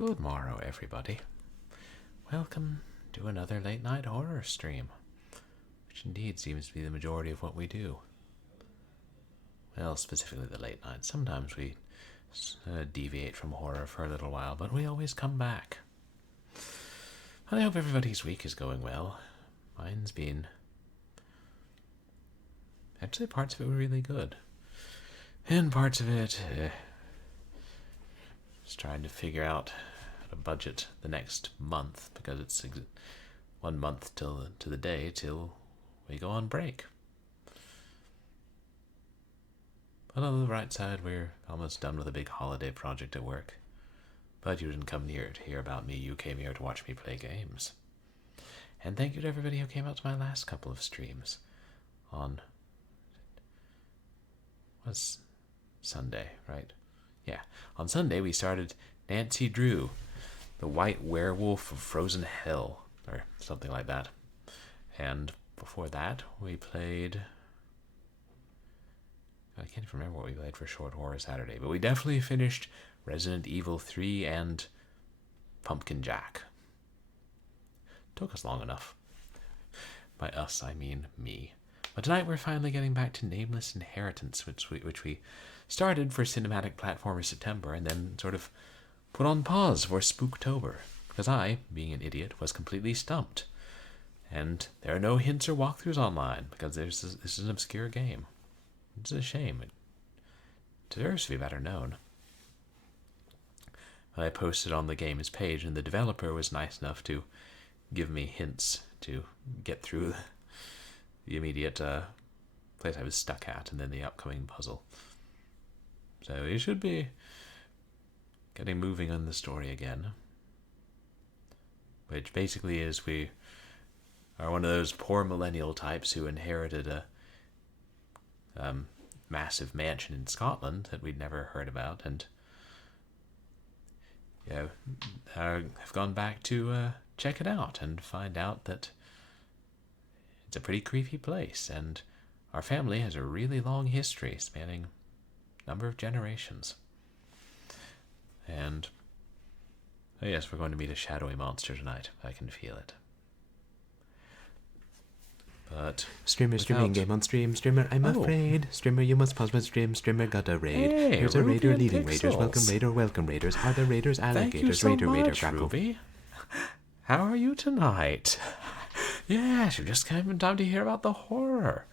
Good morrow, everybody. Welcome to another late night horror stream, which indeed seems to be the majority of what we do. Well, specifically the late night. Sometimes we deviate from horror for a little while, but we always come back. I hope everybody's week is going well. Mine's been... Actually, parts of it were really good. And parts of it... just trying to figure out how to budget the next month, because it's 1 month to the day till we go on break. But on the bright side, we're almost done with a big holiday project at work. But you didn't come here to hear about me, you came here to watch me play games. And thank you to everybody who came out to my last couple of streams on... was Sunday, right? Yeah. On Sunday, we started Nancy Drew, the White Werewolf of Frozen Hell, or something like that. And before that, we played... I can't even remember what we played for Short Horror Saturday, but we definitely finished Resident Evil 3 and Pumpkin Jack. Took us long enough. By us, I mean me. But tonight we're finally getting back to Nameless Inheritance, which we started for Cinematic Platformer September and then sort of put on pause for Spooktober, because I, being an idiot, was completely stumped. And there are no hints or walkthroughs online, because this is an obscure game. It's a shame. It deserves to be better known. I posted on the game's page, and the developer was nice enough to give me hints to get through the immediate place I was stuck at, and then the upcoming puzzle. So you should be getting moving on the story again. Which basically is we are one of those poor millennial types who inherited a massive mansion in Scotland that we'd never heard about, and have gone back to check it out and find out that it's a pretty creepy place, and our family has a really long history spanning a number of generations. And oh yes, we're going to meet a shadowy monster tonight. I can feel it. But streamer streaming game on stream. Streamer, I'm afraid. Streamer, you must pause my stream. Streamer got a raid. Hey, here's a raider leaving RubyInPixels. raiders. Welcome raiders. Are there raiders? Alligators. Thank you so Raider, much, crackle. Ruby. How are you tonight? Yes, you just came in time to hear about the horror.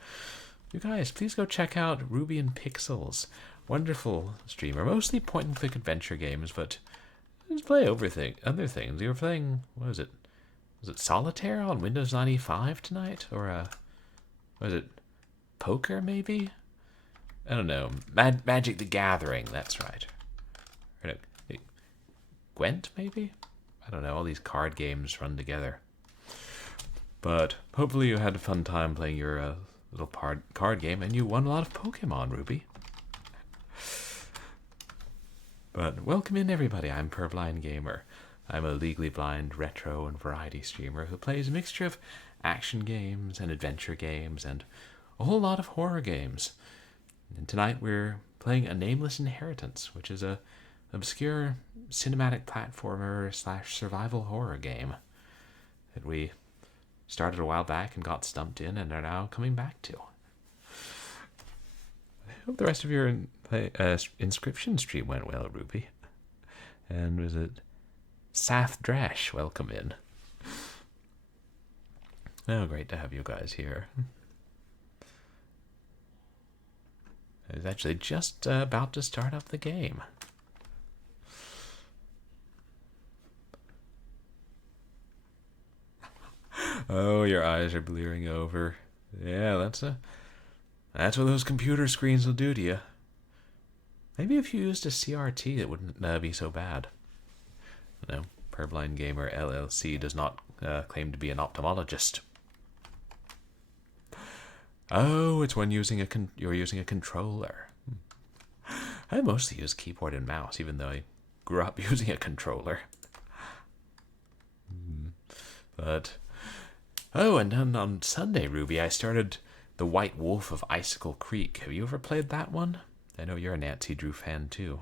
You guys, please go check out RubyInPixels. Wonderful streamer. Mostly point-and-click adventure games, but let's play other things. You were playing, what was it? Was it Solitaire on Windows 95 tonight? Or, was it Poker, maybe? I don't know. Magic the Gathering, that's right. Or no, Gwent, maybe? I don't know, all these card games run together. But hopefully you had a fun time playing your little card game, and you won a lot of Pokemon, Ruby. But welcome in, everybody. I'm Purblind Gamer. I'm a legally blind retro and variety streamer who plays a mixture of action games and adventure games and a whole lot of horror games. And tonight we're playing A Nameless Inheritance, which is a obscure cinematic platformer / survival horror game that we started a while back and got stumped in and are now coming back to. I hope the rest of your inscription stream went well, Ruby. And was it Sath Drash, welcome in. Oh, great to have you guys here. I was actually just about to start up the game. Oh, your eyes are blearing over. Yeah, that's what those computer screens will do to you. Maybe if you used a CRT, it wouldn't be so bad. No, Purblind Gamer LLC does not claim to be an ophthalmologist. Oh, it's when you're using a controller. I mostly use keyboard and mouse, even though I grew up using a controller. But oh, and then on Sunday, Ruby, I started The White Wolf of Icicle Creek. Have you ever played that one? I know you're a Nancy Drew fan too.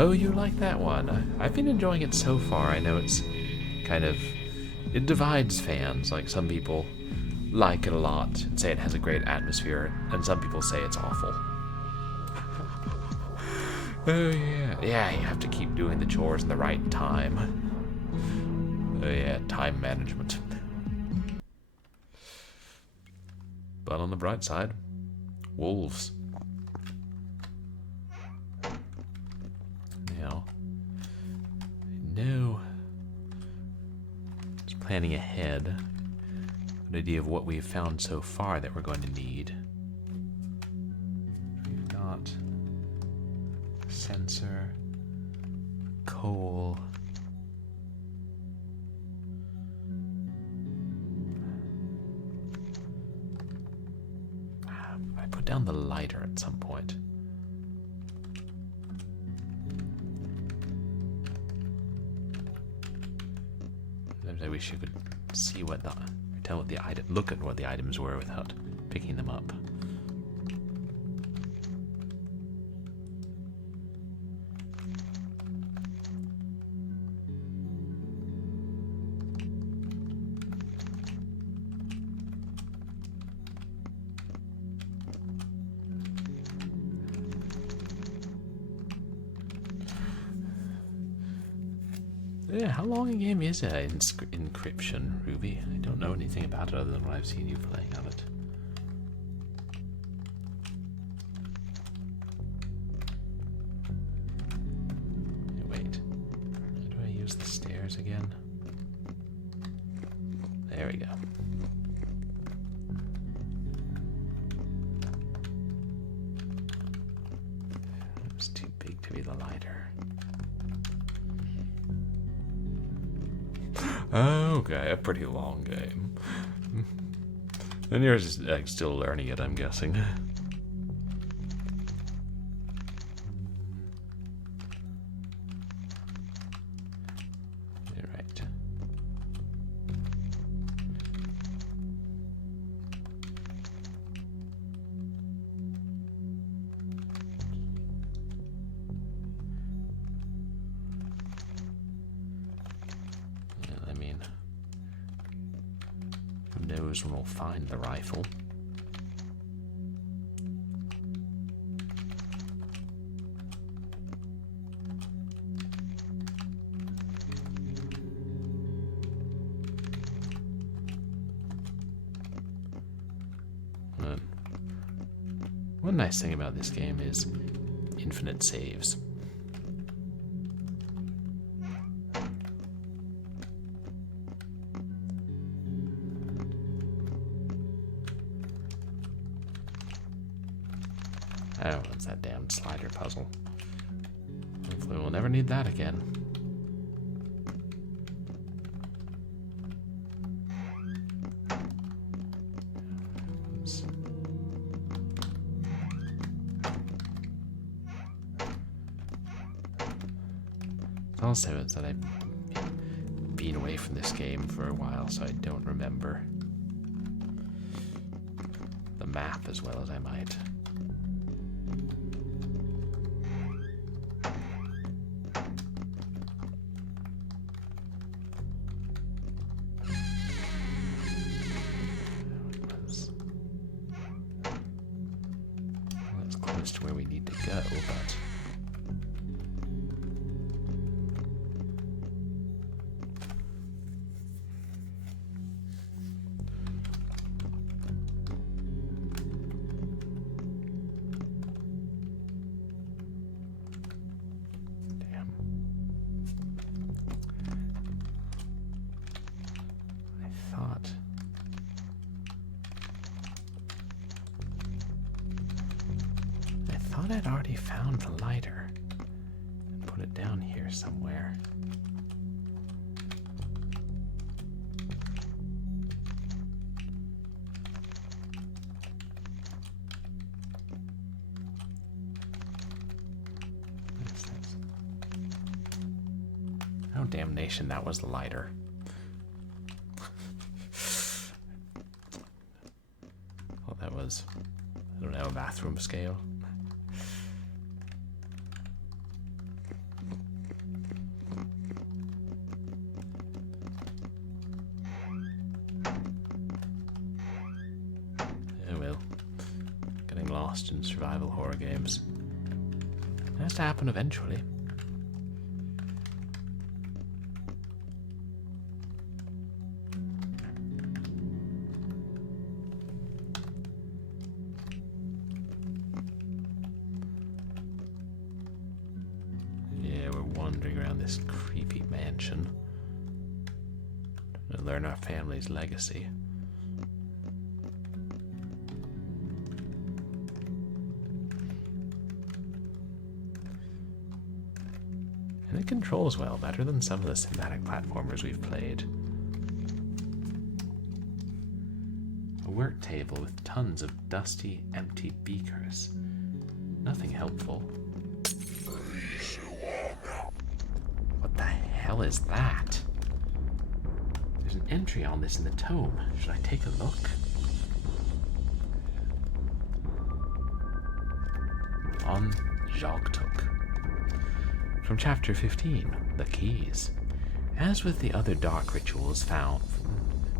Oh, you like that one? I've been enjoying it so far. I know it's kind of... It divides fans. Like, some people like it a lot and say it has a great atmosphere, and some people say it's awful. Oh, yeah. Yeah, you have to keep doing the chores in the right time. Oh, yeah, time management. But on the bright side, wolves. Now, no. Just planning ahead. An idea of what we've found so far that we're going to need. We've got sensor, coal. I put down the lighter at some point. I wish you could see what the, tell what the item, look at what the items were without picking them up. Yeah, how long a game is Encryption, Ruby? I don't know anything about it other than what I've seen you playing of it. Wait, how do I use the stairs again? There we go. It was too big to be the lighter. Okay, a pretty long game. And you're just still learning it, I'm guessing. You're right. Knows when we'll find the rifle. One nice thing about this game is infinite saves. Oh, it's that damn slider puzzle. Hopefully we'll never need that again. Oops. Also, is that I've been away from this game for a while, so I don't remember the map as well as I might. To where we need to go, but damn. I thought I'd already found the lighter and put it down here somewhere. What's this? Oh, damnation, that was the lighter. Well, that was, I don't know, a bathroom scale. lost in survival horror games. It has to happen eventually. Yeah, we're wandering around this creepy mansion to learn our family's legacy. And it controls well, better than some of the cinematic platformers we've played. A work table with tons of dusty, empty beakers. Nothing helpful. What the hell is that? There's an entry on this in the tome. Should I take a look? On zhogtk. From chapter 15, The Keys. As with the other dark rituals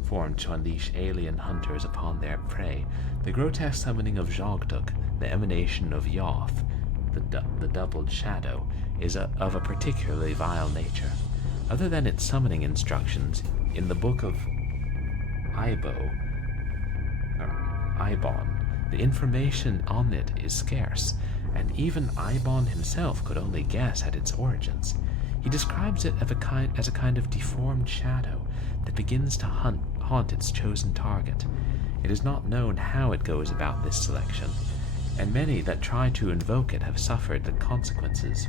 formed to unleash alien hunters upon their prey, the grotesque summoning of zhogtk, the emanation of Yoth, the doubled shadow, is of a particularly vile nature. Other than its summoning instructions, in the book of Ibon, the information on it is scarce, and even Ibon himself could only guess at its origins. He describes it as a kind of deformed shadow that begins to haunt its chosen target. It is not known how it goes about this selection, and many that try to invoke it have suffered the consequences.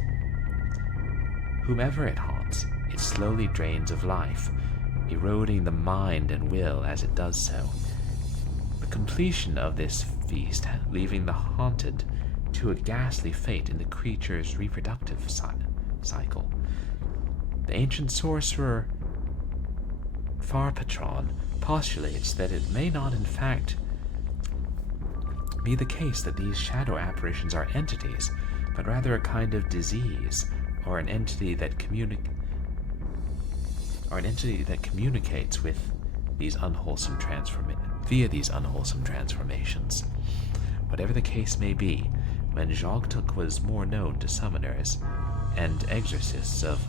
Whomever it haunts, it slowly drains of life, eroding the mind and will as it does so. The completion of this feast leaving the haunted to a ghastly fate in the creature's reproductive cycle. The ancient sorcerer Farpatron postulates that it may not in fact be the case that these shadow apparitions are entities, but rather a kind of disease, or an entity that communicates with these unwholesome transformations. Whatever the case may be, when zhogtk was more known to summoners and exorcists of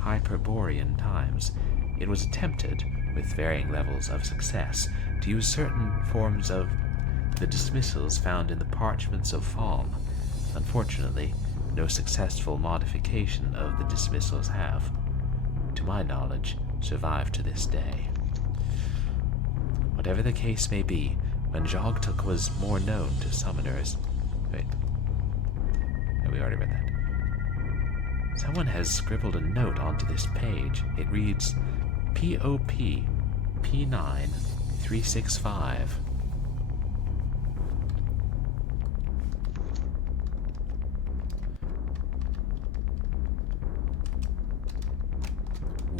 Hyperborean times, it was attempted, with varying levels of success, to use certain forms of the dismissals found in the parchments of Falm. Unfortunately, no successful modification of the dismissals have, to my knowledge, survived to this day. Whatever the case may be, when zhogtk was more known to summoners... Wait. No, we already read that. Someone has scribbled a note onto this page. It reads, POP P9 365.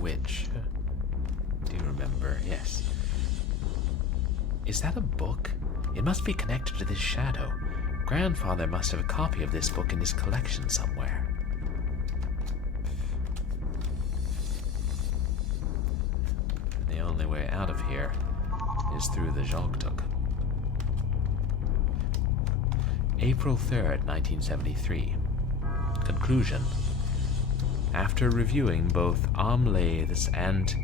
Which, do you remember? Yes. Is that a book? It must be connected to this shadow. Grandfather must have a copy of this book in his collection somewhere. The only way out of here is through the zhogtk. April 3rd, 1973. Conclusion. After reviewing both Amlaith's and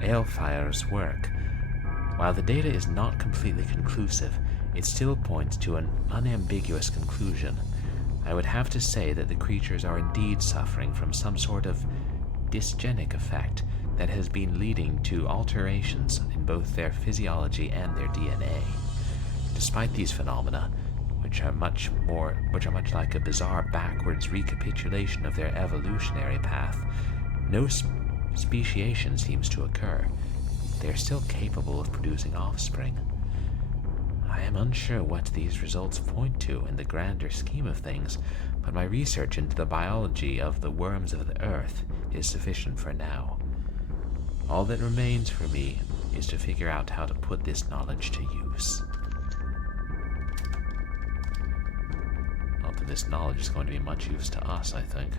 Aelfire's work, while the data is not completely conclusive, it still points to an unambiguous conclusion. I would have to say that the creatures are indeed suffering from some sort of dysgenic effect that has been leading to alterations in both their physiology and their DNA. Despite these phenomena, which are much like a bizarre backwards recapitulation of their evolutionary path, no speciation seems to occur. They are still capable of producing offspring. I am unsure what these results point to in the grander scheme of things, but my research into the biology of the worms of the earth is sufficient for now. All that remains for me is to figure out how to put this knowledge to use. Not that this knowledge is going to be much use to us, I think.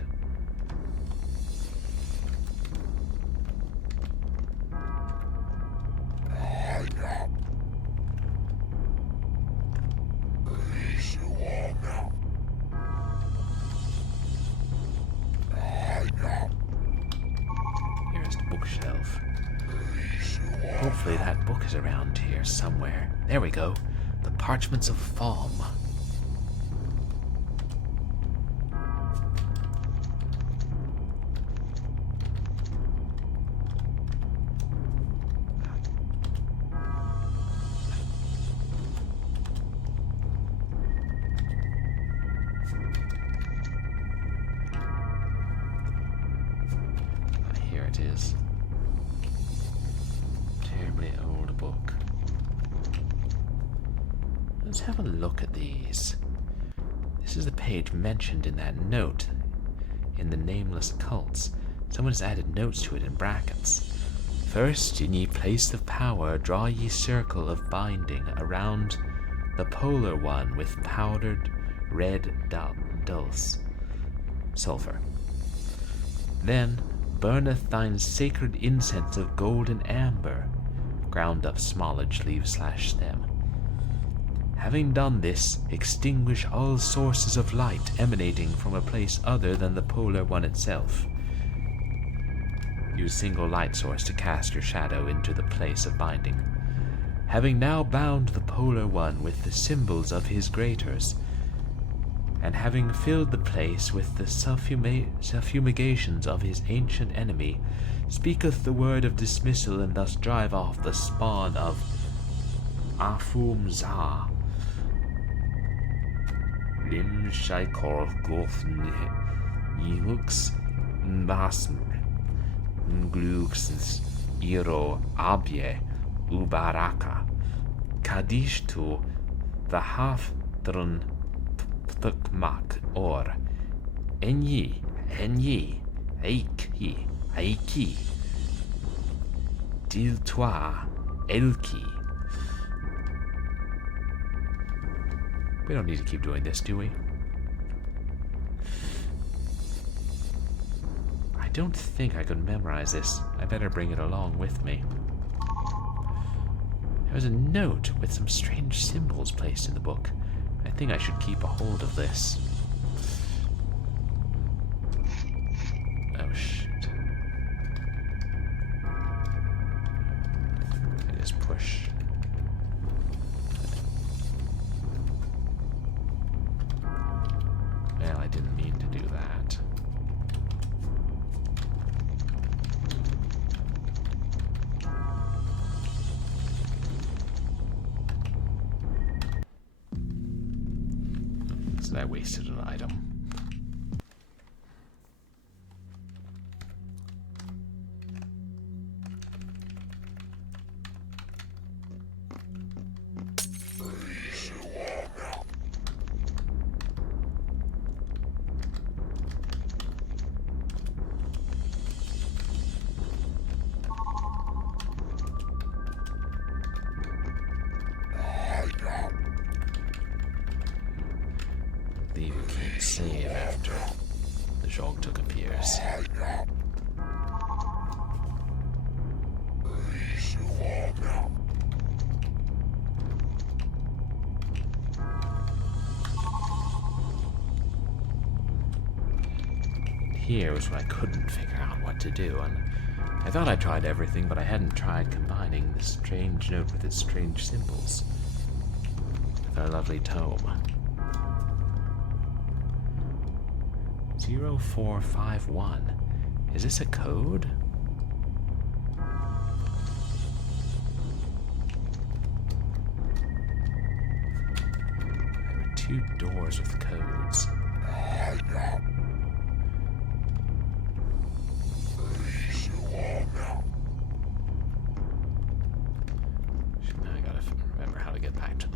Please Hopefully that book is around here somewhere. There we go. The Parchments of Falm. Here it is. Terribly old book. Let's have a look at these. This is the page mentioned in that note in the Nameless Cults. Someone has added notes to it in brackets. First, in ye place of power, draw ye circle of binding around the polar one with powdered red dulse, sulfur. Then burneth thine sacred incense of gold and amber, ground up smallage leaf/stem. Having done this, extinguish all sources of light emanating from a place other than the polar one itself. Use single light source to cast your shadow into the place of binding. Having now bound the polar one with the symbols of his grators, and having filled the place with the suffumigations of his ancient enemy, speaketh the word of dismissal, and thus drive off the spawn of Afum-Za. Lim Shaikor Goth Nilux Mbasm Ngluxs Iro Abye Ubaraka Kadishtu Vahafdrun Thukmak or Enyi Aiki Diltwa Elki. We don't need to keep doing this, do we? I don't think I could memorize this. I better bring it along with me. There's a note with some strange symbols placed in the book. I think I should keep a hold of this. Oh, shit. I just push. Well, I didn't mean to do that. So I wasted an item. You can't save after the zhogtk appears. Here was when I couldn't figure out what to do, and I thought I tried everything, but I hadn't tried combining the strange note with its strange symbols with our lovely tome. 0451. Is this a code? There were 2 doors with codes. Now I gotta remember how to get back to them.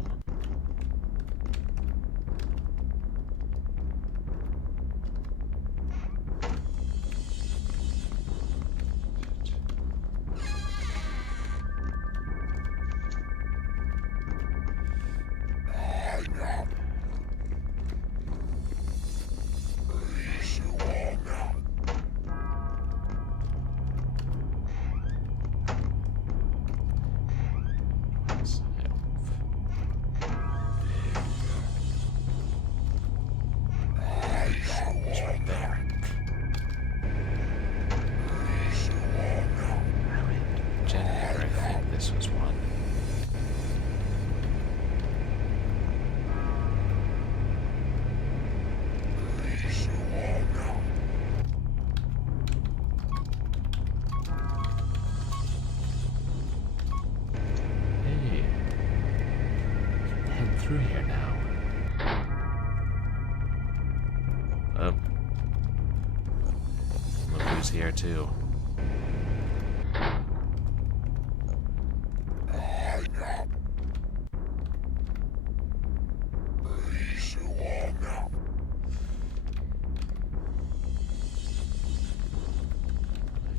through here now. Oh. Look who's here too. I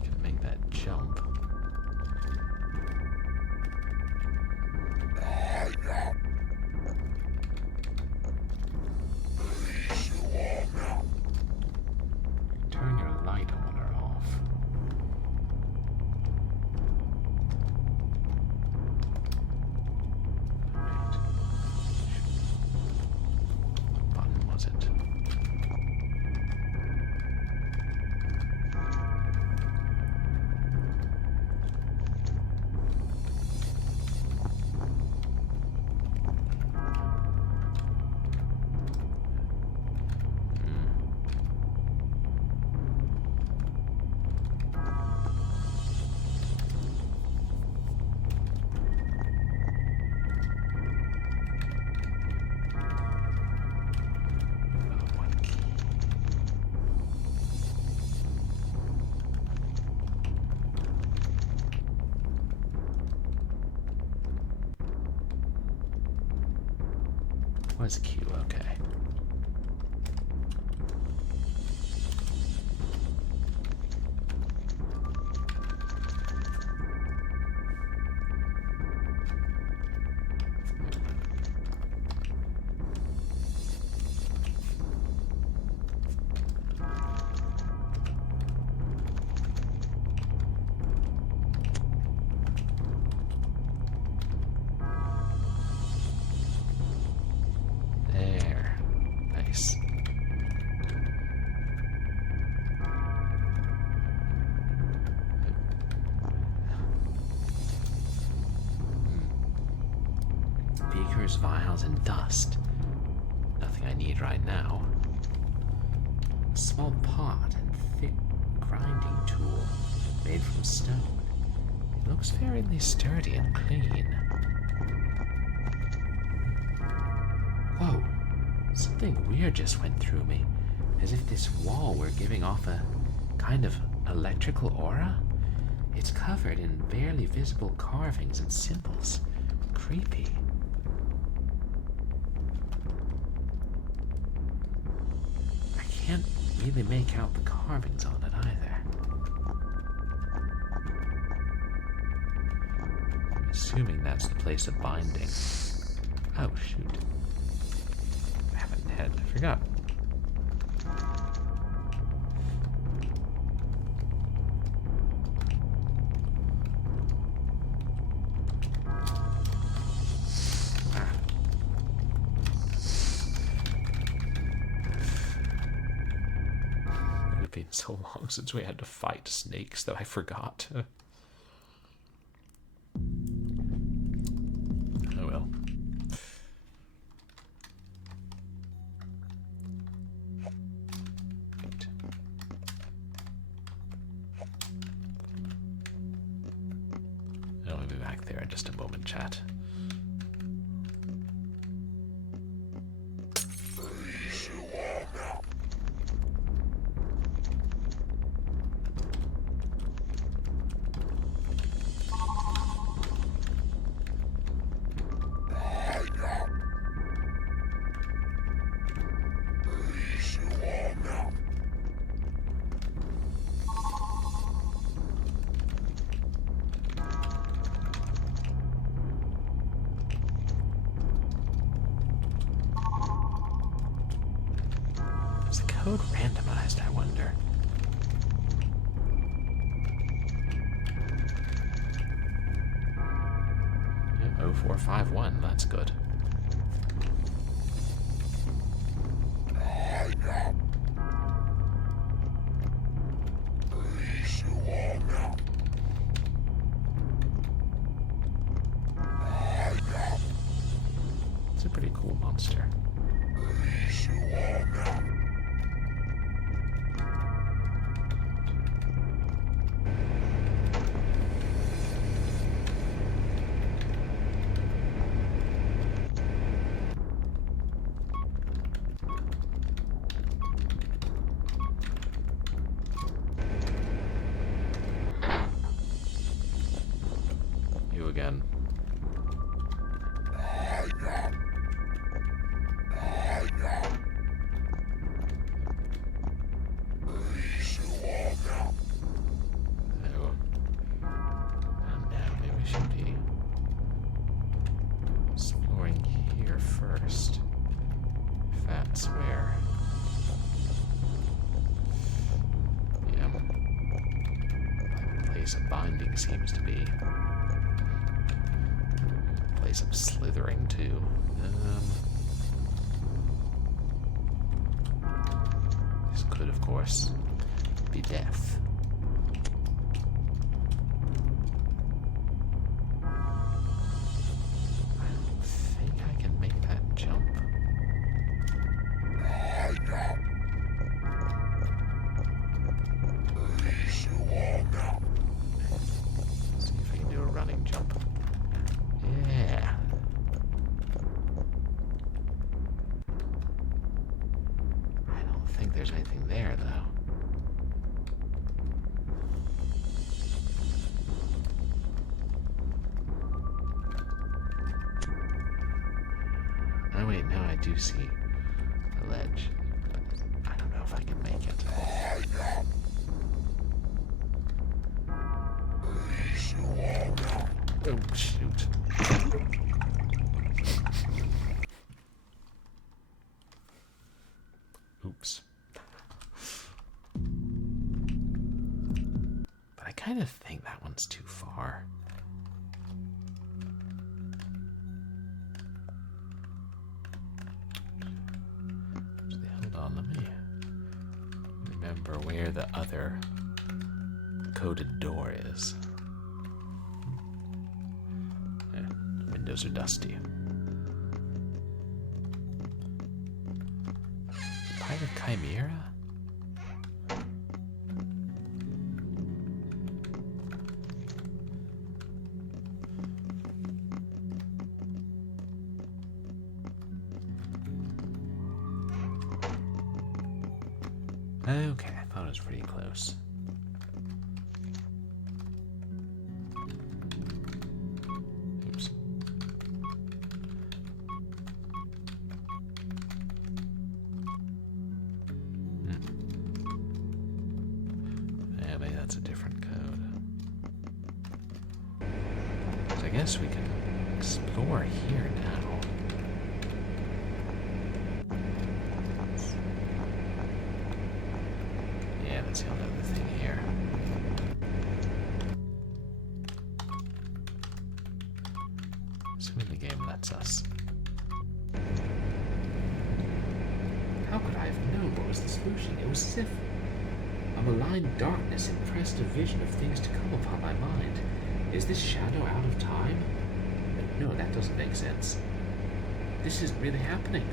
can make that jump. Turn your light on or off. Alright. What button was it? Was Q okay? There. Nice. Beakers, vials, and dust. Nothing I need right now. A small pot and thick grinding tool made from stone. It looks fairly sturdy and clean. Whoa! Something weird just went through me, as if this wall were giving off a kind of electrical aura. It's covered in barely visible carvings and symbols. Creepy. I can't really make out the carvings on it either. I'm assuming that's the place of binding. Oh, shoot. I haven't had. I forgot. It had been so long since we had to fight snakes that I forgot. Oh well. Right. I'll be back there in just a moment, chat. Is the code randomized, I wonder? Yeah, 0451, that's good. It's a pretty cool monster. again. Oh. And now maybe we should be exploring here first. If that's where... Yeah. The place of binding seems to be. Place of slithering too. This could, of course, be death. I don't think I can make that jump. See if I can do a running jump. Yeah. I don't think there's anything there, though. Oh wait, no, I do see a ledge, but I don't know if I can make it. Oh, shoot. Oops. But I kind of think that one's too far. Hold on, let me remember where the other coded door is. Windows are dusty. Pirate Chimera? Okay, I thought it was pretty close. Oops. Yeah, maybe that's a different code. So I guess we can explore here now. Yeah, that's the only other thing here. Assuming the game lets us. How could I have known what was the solution? It was as if a malign darkness impressed a vision of things to come upon my mind. Is this shadow out of time? No, that doesn't make sense. This isn't really happening.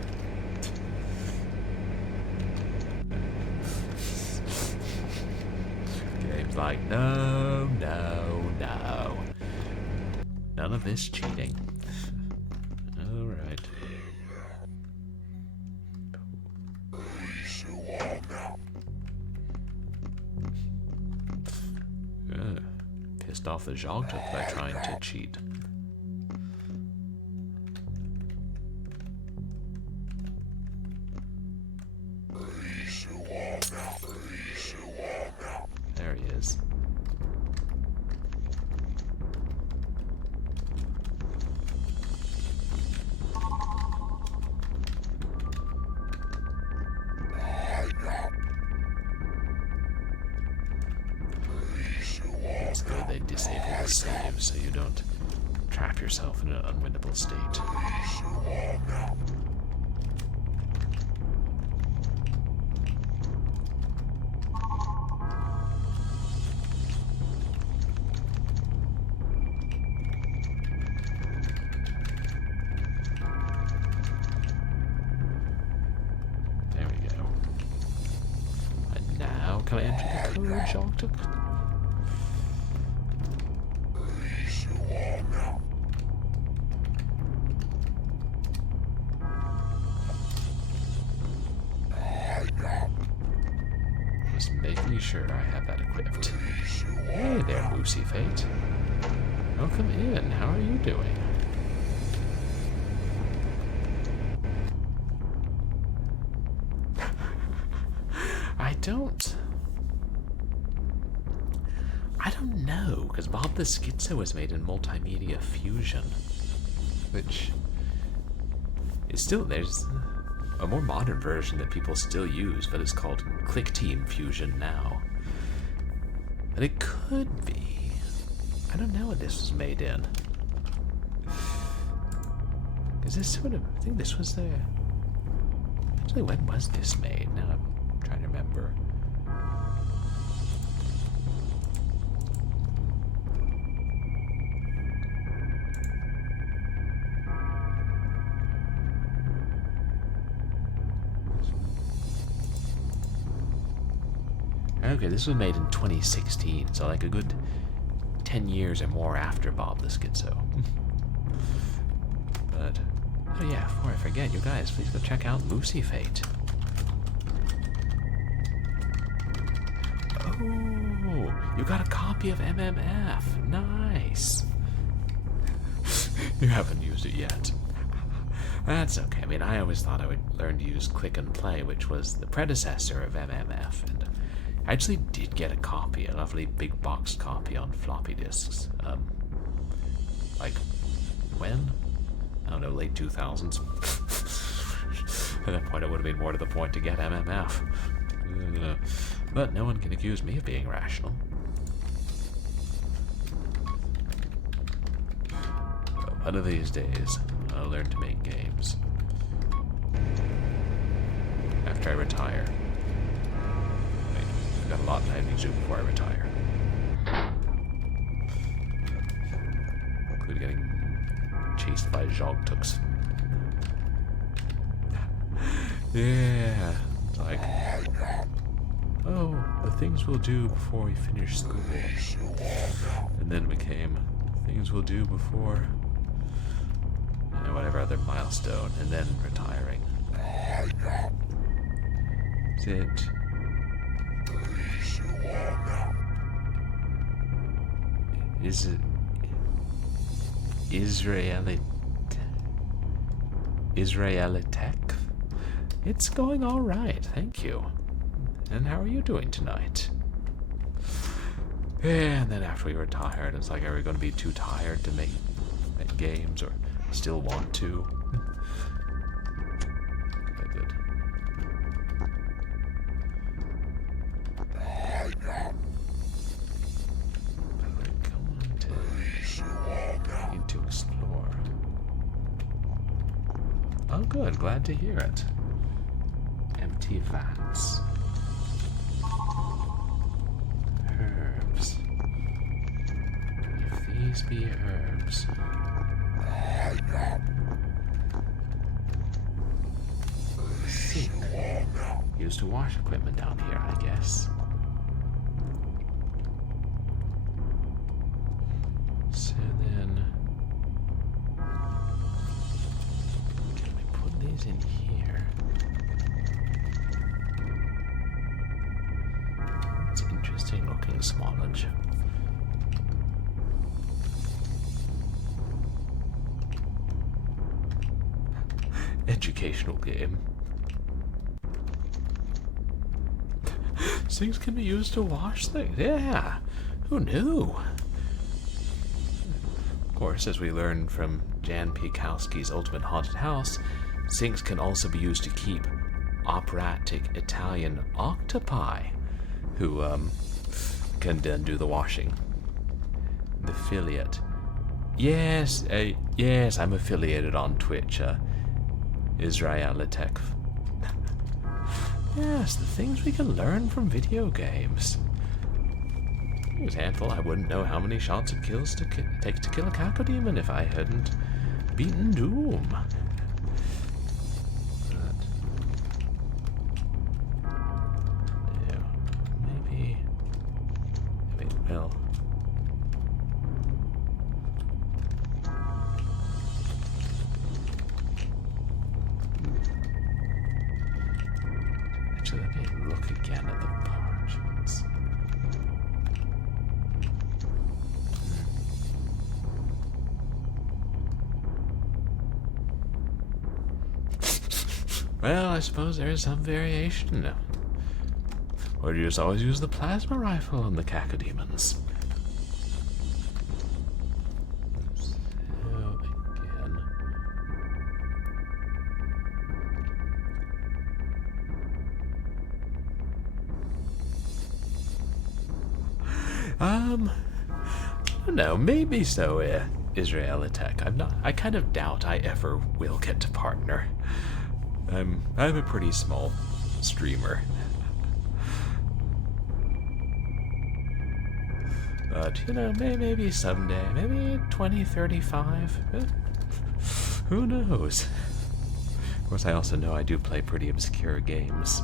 Game's like, no, no, no. None of this cheating. Alright. Pissed off the zhogtk by trying to cheat. There he is. It's good they disable the save so you don't trap yourself in an unwinnable state. There we go. And now can I enter the code, zhogtk? Just making sure I have that equipped. Hey there, Moosey Fate. Welcome in. How are you doing? I don't know, because Bob the Schizo was made in Multimedia Fusion, which is still, there's a more modern version that people still use, but it's called ClickTeam Fusion now. But it could be. I don't know what this was made in. Is this sort of, I think this was the, actually when was this made? Now I'm trying to remember. Okay, this was made in 2016, so like a good 10 years or more after Bob the Schizo. But, oh yeah, before I forget, you guys, please go check out Lucy Fate. Oh, you got a copy of MMF. Nice. You haven't used it yet. That's okay. I mean, I always thought I would learn to use Click and Play, which was the predecessor of MMF, and I actually did get a copy, a lovely big box copy on floppy disks. Like, when? I don't know, late 2000s. At that point, it would have been more to the point to get MMF. But no one can accuse me of being rational. But one of these days, I'll learn to make games. After I retire. I've got a lot I need to do before I retire. Including getting chased by zhogtks. Yeah, it's like, oh, the things we'll do before we finish school. And then it became things we'll do before, you know, whatever other milestone, and then retiring. Is it? Is it Israelitech? It's going all right, thank you. And how are you doing tonight? And then after we retired, it's like, are we going to be too tired to make games, or still want to? Okay, good. To explore. Oh good, glad to hear it. Empty vats. Herbs. If these be herbs. Sink. Used to wash equipment down here, I guess. So then, can we put these in here? It's interesting looking smallage. Educational game. Things can be used to wash things. Yeah, who knew? Of course, as we learned from Jan Piekowski's Ultimate Haunted House, sinks can also be used to keep operatic Italian octopi, who can then do the washing. The affiliate. Yes, yes, I'm affiliated on Twitch. Israelitech. Yes, the things we can learn from video games. For example, I wouldn't know how many shots it kills to takes to kill a cacodemon if I hadn't beaten Doom. But, yeah, maybe. Wait, well. Actually, let me look again at the parchments. Well, I suppose there is some variation. Or you just always use the plasma rifle on the cacodemons. So, again. I don't know, maybe so, Israelitech. I kind of doubt I ever will get to partner. I'm a pretty small streamer. But, you know, maybe someday, maybe 2035. Who knows? Of course, I also know I do play pretty obscure games.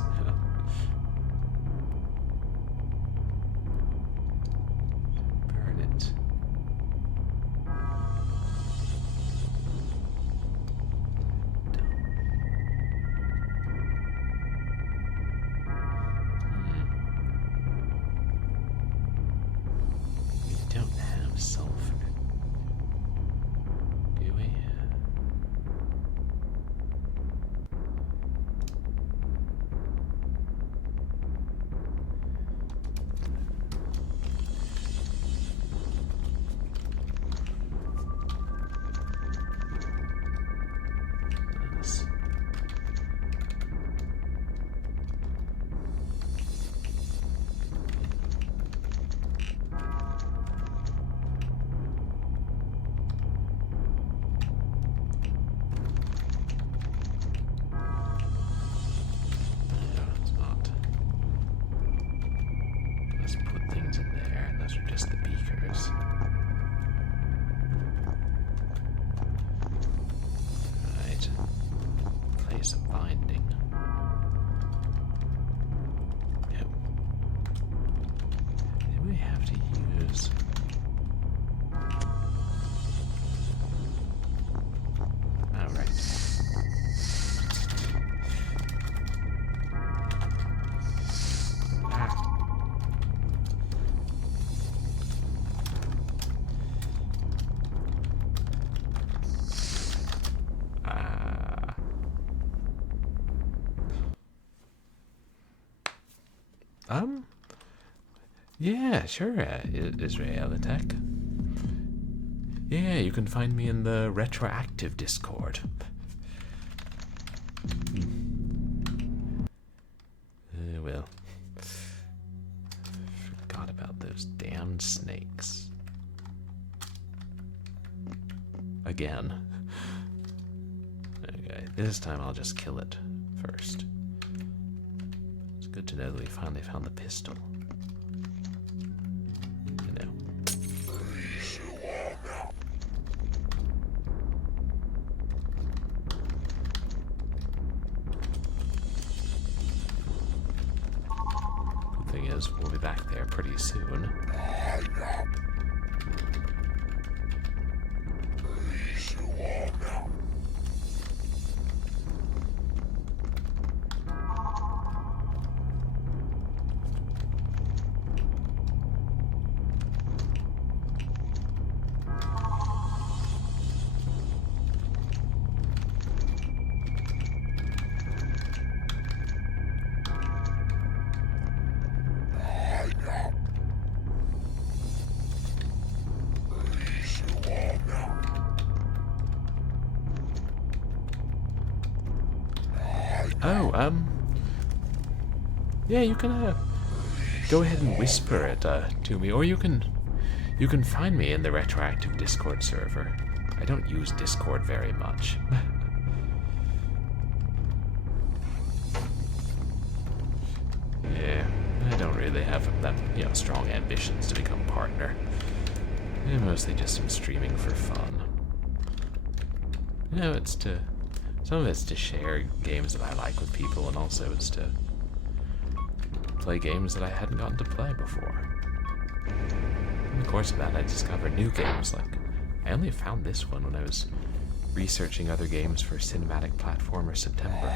Burn it. Don't have sulfur, do we? Nice. Let's put things in there, and those are just the beakers. Right. Place a binding. Yep. Then we have to use... Alright. Yeah, sure, Israelitech. Yeah, you can find me in the retroactive Discord. Well, forgot about those damned snakes. Again. Okay, this time I'll just kill it first. It's good to know that we finally found the pistol. You know. The thing is, we'll be back there pretty soon. Oh, yeah, you can go ahead and whisper it to me, or you can find me in the retroactive Discord server. I don't use Discord very much. Yeah, I don't really have that strong ambitions to become partner. I'm mostly just some streaming for fun. You know, some of it's to share games that I like with people, and also it's to play games that I hadn't gotten to play before. In the course of that, I discovered new games, like, I only found this one when I was researching other games for Cinematic Platformer September.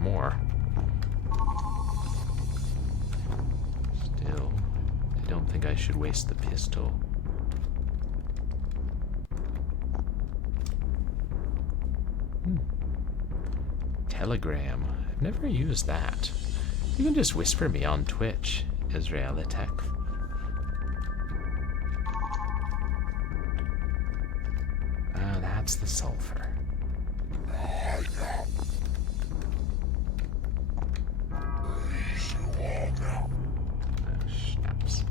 more. Still, I don't think I should waste the pistol. Telegram. I've never used that. You can just whisper me on Twitch, Israelitech. Ah, that's the sulfur. Snaps.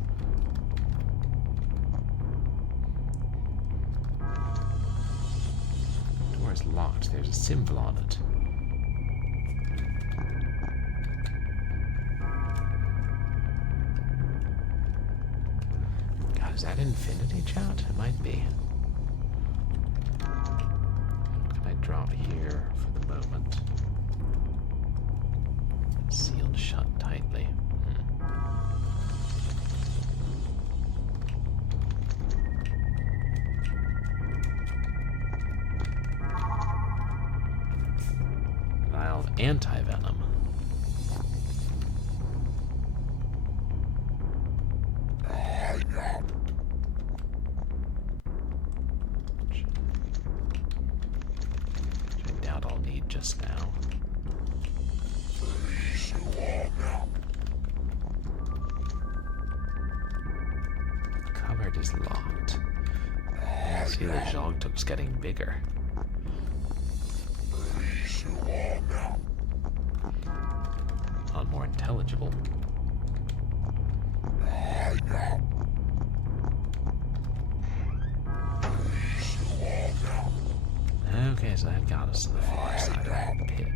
Door is locked. There's a symbol on it. God, is that infinity chat? It might be. Can I drop here for the moment? Sealed shut tightly. Vial of anti-venom. Which I doubt I'll need just now. Cupboard is locked. I see the zhogtk's getting bigger. Not more intelligible. Okay, so that got us to the far side of the pit.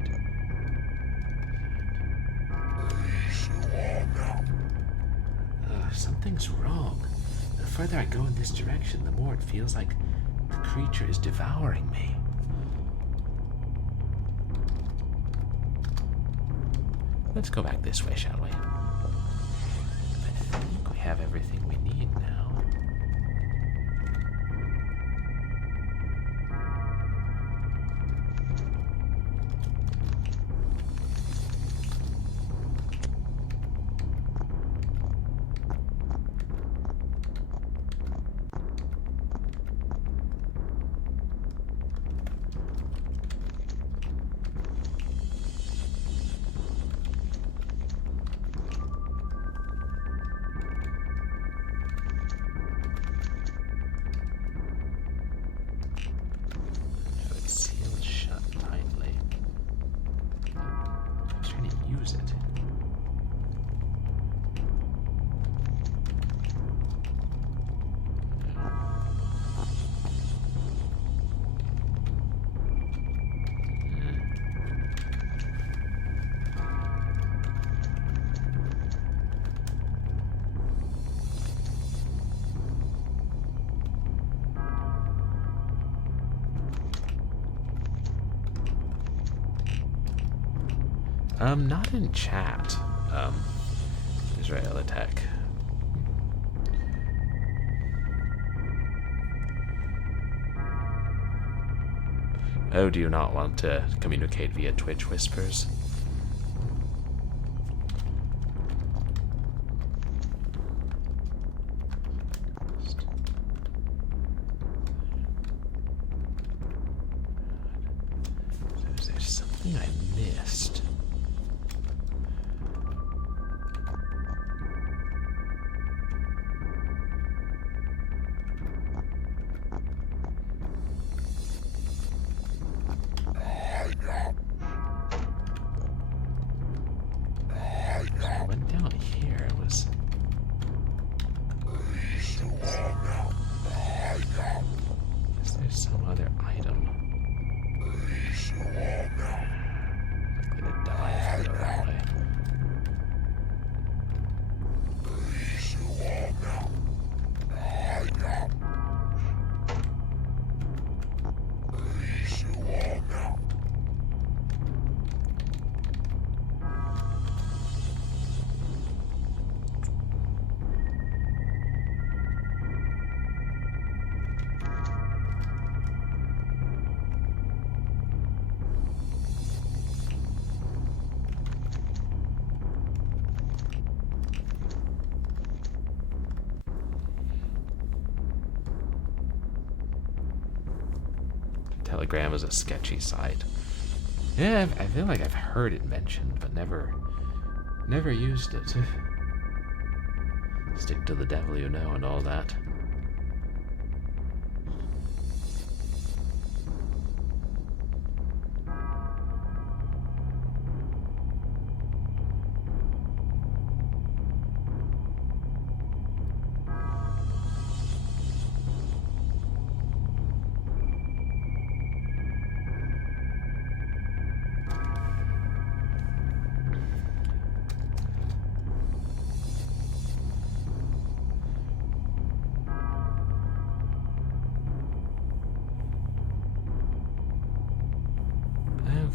Something's wrong. The further I go in this direction, the more it feels like the creature is devouring me. Let's go back this way, shall we? I think we have everything we need now. Not in chat, Israelitech. Oh, do you not want to communicate via Twitch whispers? So there's something I missed. Telegram is a sketchy site. Yeah, I feel like I've heard it mentioned, but never used it. Stick to the devil you know and all that.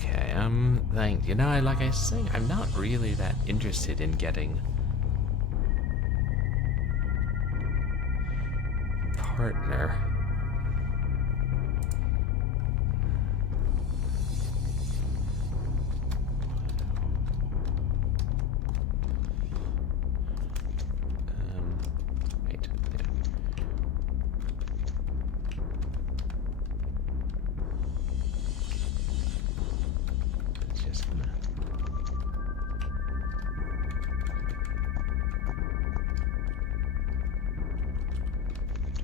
Okay, thanks. You know, like I was saying, I'm not really that interested in getting partner. Wait. It's just gonna.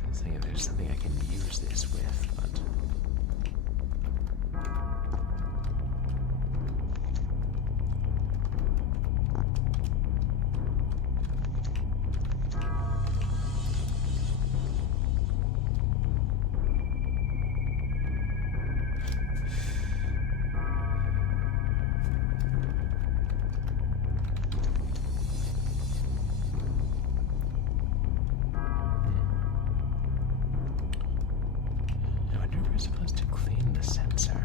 I think if there's something I can use this with, but. I wonder if we're supposed to clean the sensor.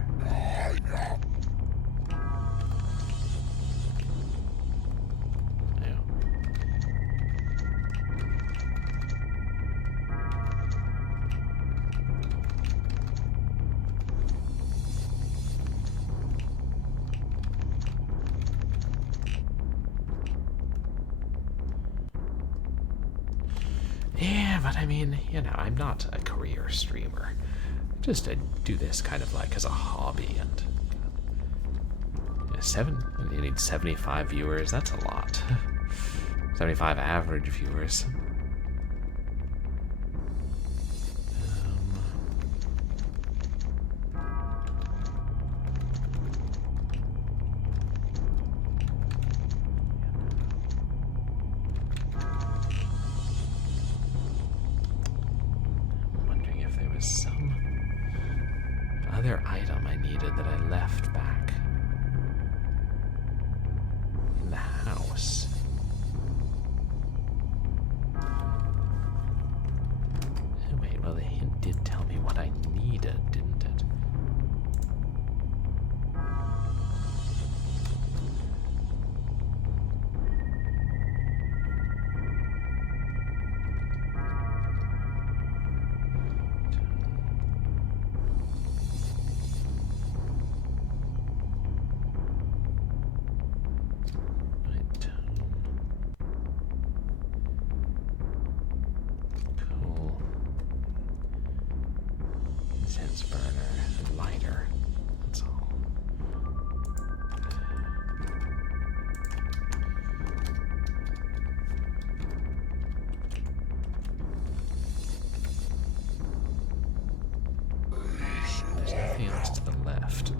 No. Yeah, but I mean, you know, I'm not a career streamer. Just I do this kind of like as a hobby, and you need 75 viewers. That's a lot. 75 average viewers. I'm wondering if there was some other item I needed that I left back in the house. Oh, wait, well, the hint did tell me what I needed, didn't it? Right. Cool. Incense burner and lighter. That's all. There's nothing else to the left.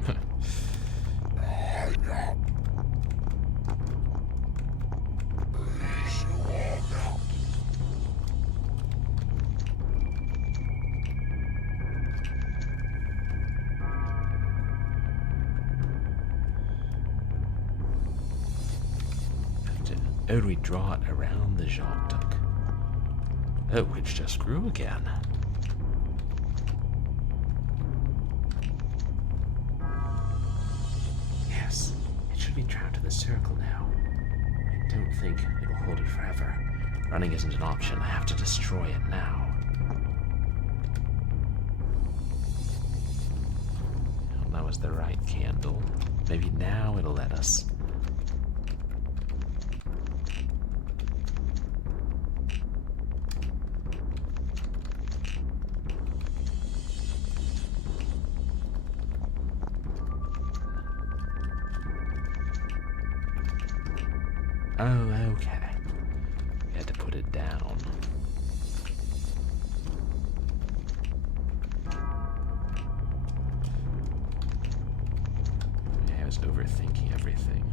Oh, we draw it around the zhogtk. Oh, which just grew again. Yes, it should be trapped to the circle now. I don't think it'll hold it forever. Running isn't an option. I have to destroy it now. Oh, that was the right candle. Maybe now it'll let us. Oh, okay. You had to put it down. Yeah, I was overthinking everything.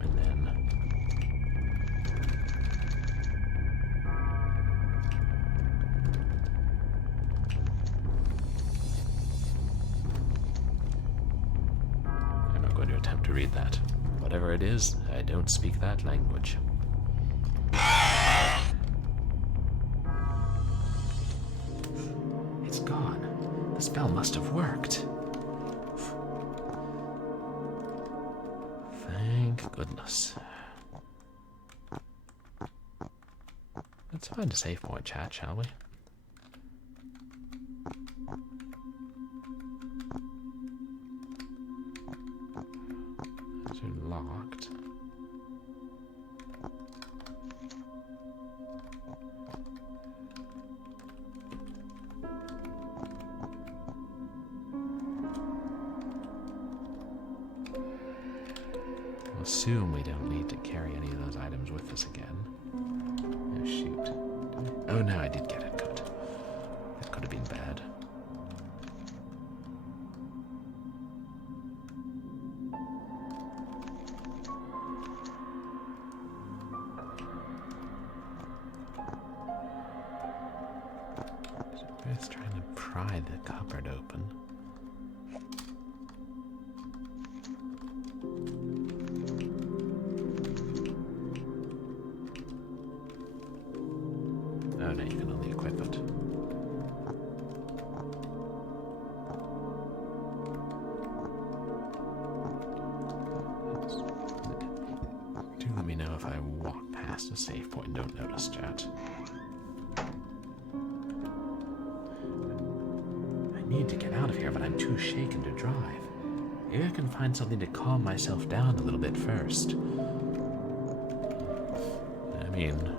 And then... I'm not going to attempt to read that. Whatever it is, I don't speak that language. It's gone. The spell must have worked. Thank goodness. Let's find a save point, chat, shall we? Those are locked. I'll assume we don't need to carry any of those items with us again. Oh shoot. Oh no, I did get it. Good. That could have been bad. Just trying to pry the cupboard open. Oh no, you can only equip it. Do let me know if I walk past a save point and don't notice, chat. I need to get out of here, but I'm too shaken to drive. Maybe I can find something to calm myself down a little bit first. I mean,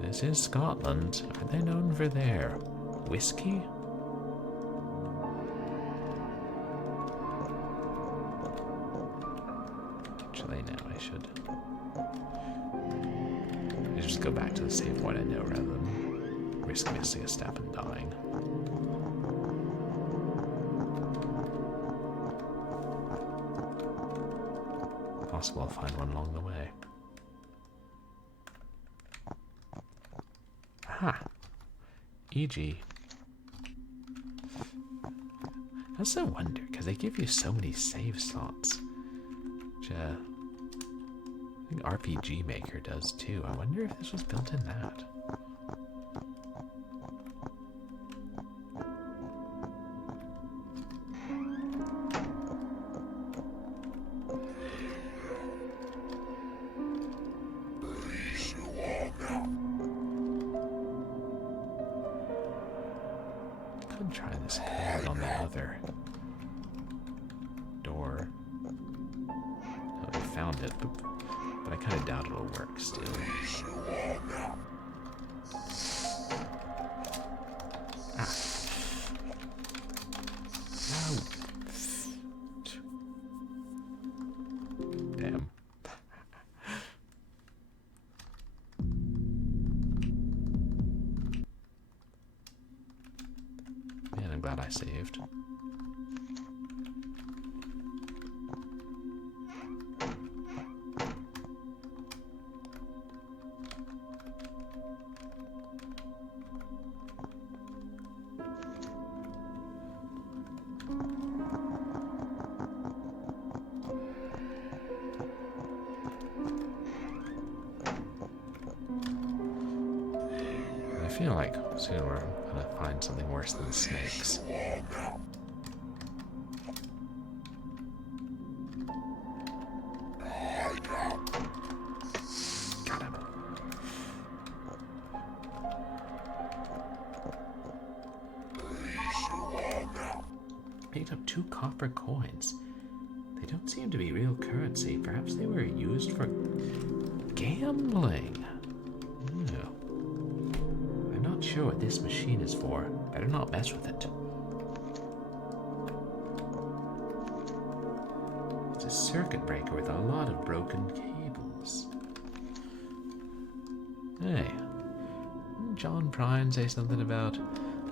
this is Scotland. Are they known for their whiskey? Actually, no, I should just go back to the save point I know rather than risk missing a step and dying. Possible I'll find one along the way. Aha! E.g. I also wonder, because they give you so many save slots, which I think RPG Maker does too. I wonder if this was built in that. Could try this code on the other door. Oh, I found it, but I kind of doubt it'll work still. Ah. No. Damn. Man, I'm glad I saved. I feel like soon we're gonna find something worse than snakes. Got him. Picked up 2 copper coins. They don't seem to be real currency. Perhaps they were used for gambling. I'm not sure what this machine is for. Better not mess with it. circuit breaker with a lot of broken cables. Hey, didn't John Prine say something about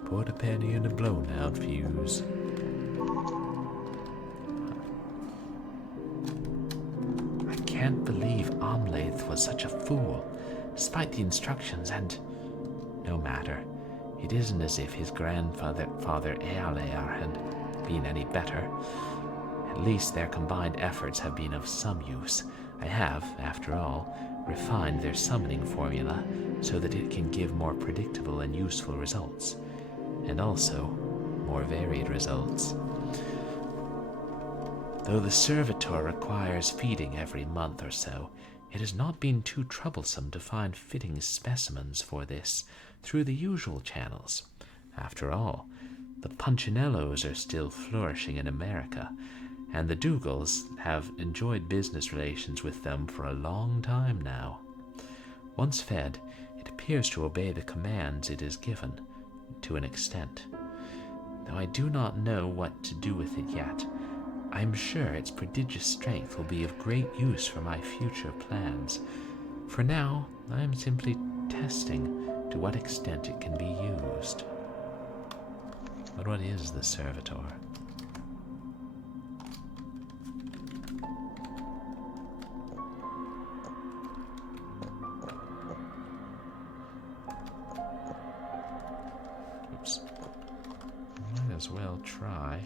put a penny in a blown out fuse? I can't believe Amlath was such a fool, despite the instructions, and no matter. It isn't as if his grandfather, Father Ealear, had been any better. At least their combined efforts have been of some use. I have, after all, refined their summoning formula so that it can give more predictable and useful results, and also more varied results. Though the servitor requires feeding every month or so, it has not been too troublesome to find fitting specimens for this through the usual channels. After all, the Punchinellos are still flourishing in America, and the Dougals have enjoyed business relations with them for a long time now. Once fed, it appears to obey the commands it is given, to an extent. Though I do not know what to do with it yet, I am sure its prodigious strength will be of great use for my future plans. For now, I am simply testing to what extent it can be used. But what is the servitor? Oops. Might as well try.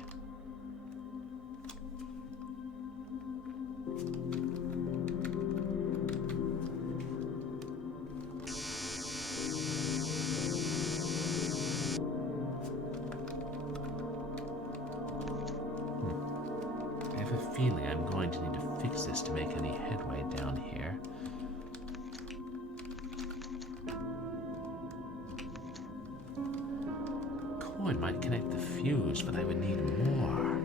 I have a feeling I'm going to need to fix this to make any headway down here. Coin might connect the fuse, but I would need more.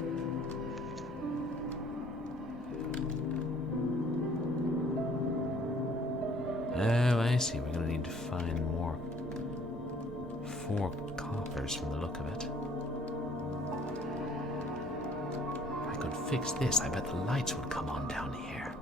Oh, I see. We're going to need to find more 4 coppers from the look of it. If I could fix this, I bet the lights would come on down here.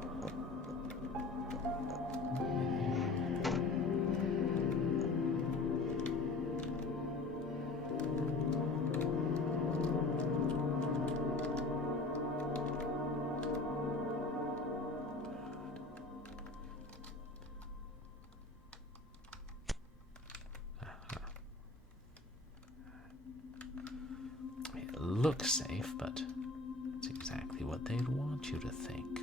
It looks safe, but it's exactly what they'd want you to think.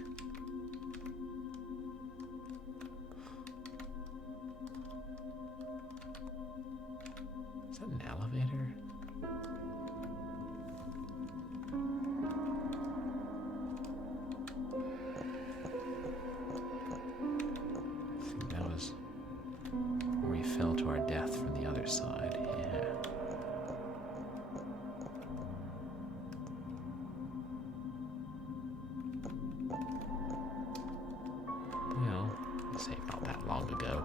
Is that an elevator? I think that was where we fell to our death from the other side. Yeah. Well, I'd say not that long ago.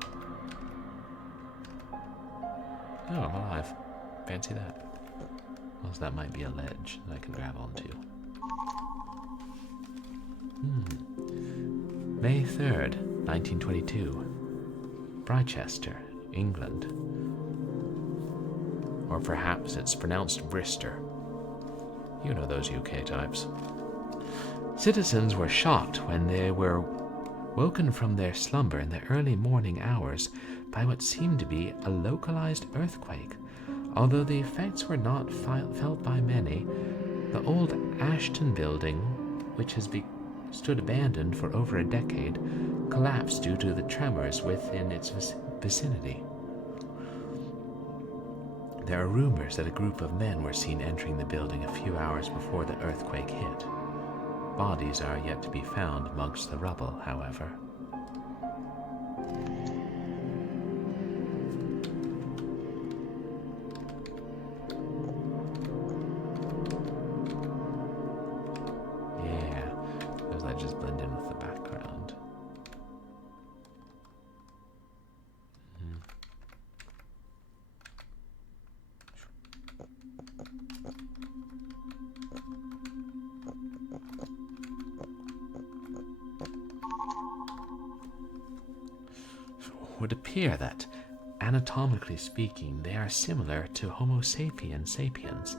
Oh, I'm alive. Fancy that. Well, that might be a ledge that I can grab onto. May 3rd, 1922. Brychester, England. Or perhaps it's pronounced Brister. You know those UK types. Citizens were shocked when they were woken from their slumber in the early morning hours by what seemed to be a localized earthquake. Although the effects were not felt by many, the old Ashton building, which has stood abandoned for over a decade, collapsed due to the tremors within its vicinity. There are rumors that a group of men were seen entering the building a few hours before the earthquake hit. Bodies are yet to be found amongst the rubble, however. Yeah, those ledges blend in with the background. would appear that, anatomically speaking, they are similar to Homo sapiens sapiens,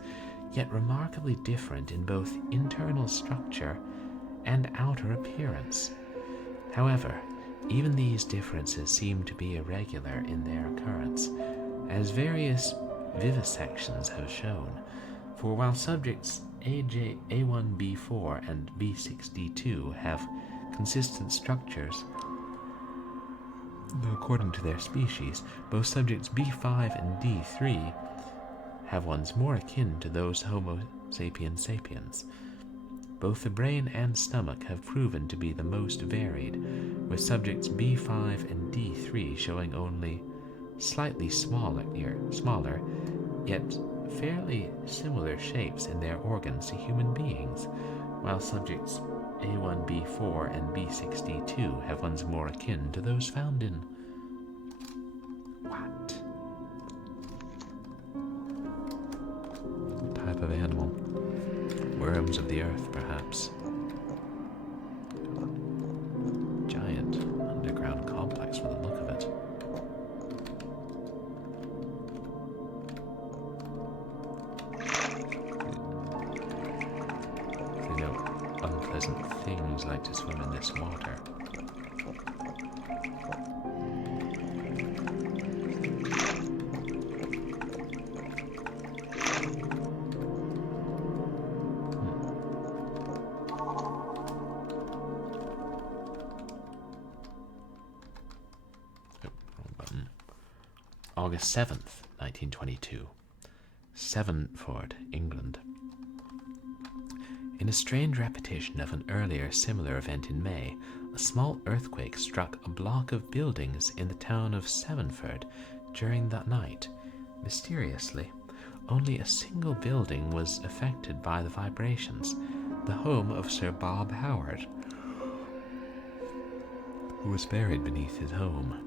yet remarkably different in both internal structure and outer appearance. However, even these differences seem to be irregular in their occurrence, as various vivisections have shown, for while subjects A1, B4, and B6, D2 have consistent structures according to their species, both subjects B5 and D3 have ones more akin to those Homo sapiens sapiens. Both the brain and stomach have proven to be the most varied, with subjects B5 and D3 showing only slightly smaller, yet fairly similar shapes in their organs to human beings, while subjects A1, B4, and B6, D2 have ones more akin to those found in... what? What type of animal? Worms of the earth, perhaps. Giant underground complex from the look of it. They know unpleasant things like to swim in this water. August 7th, 1922. Severnford, England. In a strange repetition of an earlier similar event in May, a small earthquake struck a block of buildings in the town of Severnford during that night. Mysteriously, only a single building was affected by the vibrations, the home of Sir Bob Howard, who was buried beneath his home.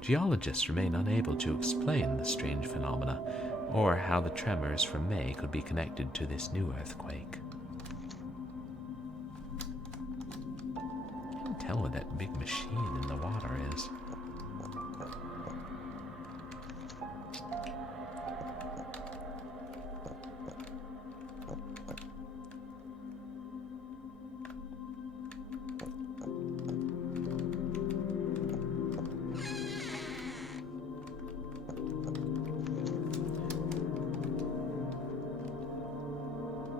Geologists remain unable to explain the strange phenomena, or how the tremors from May could be connected to this new earthquake. I can tell what that big machine in the water is.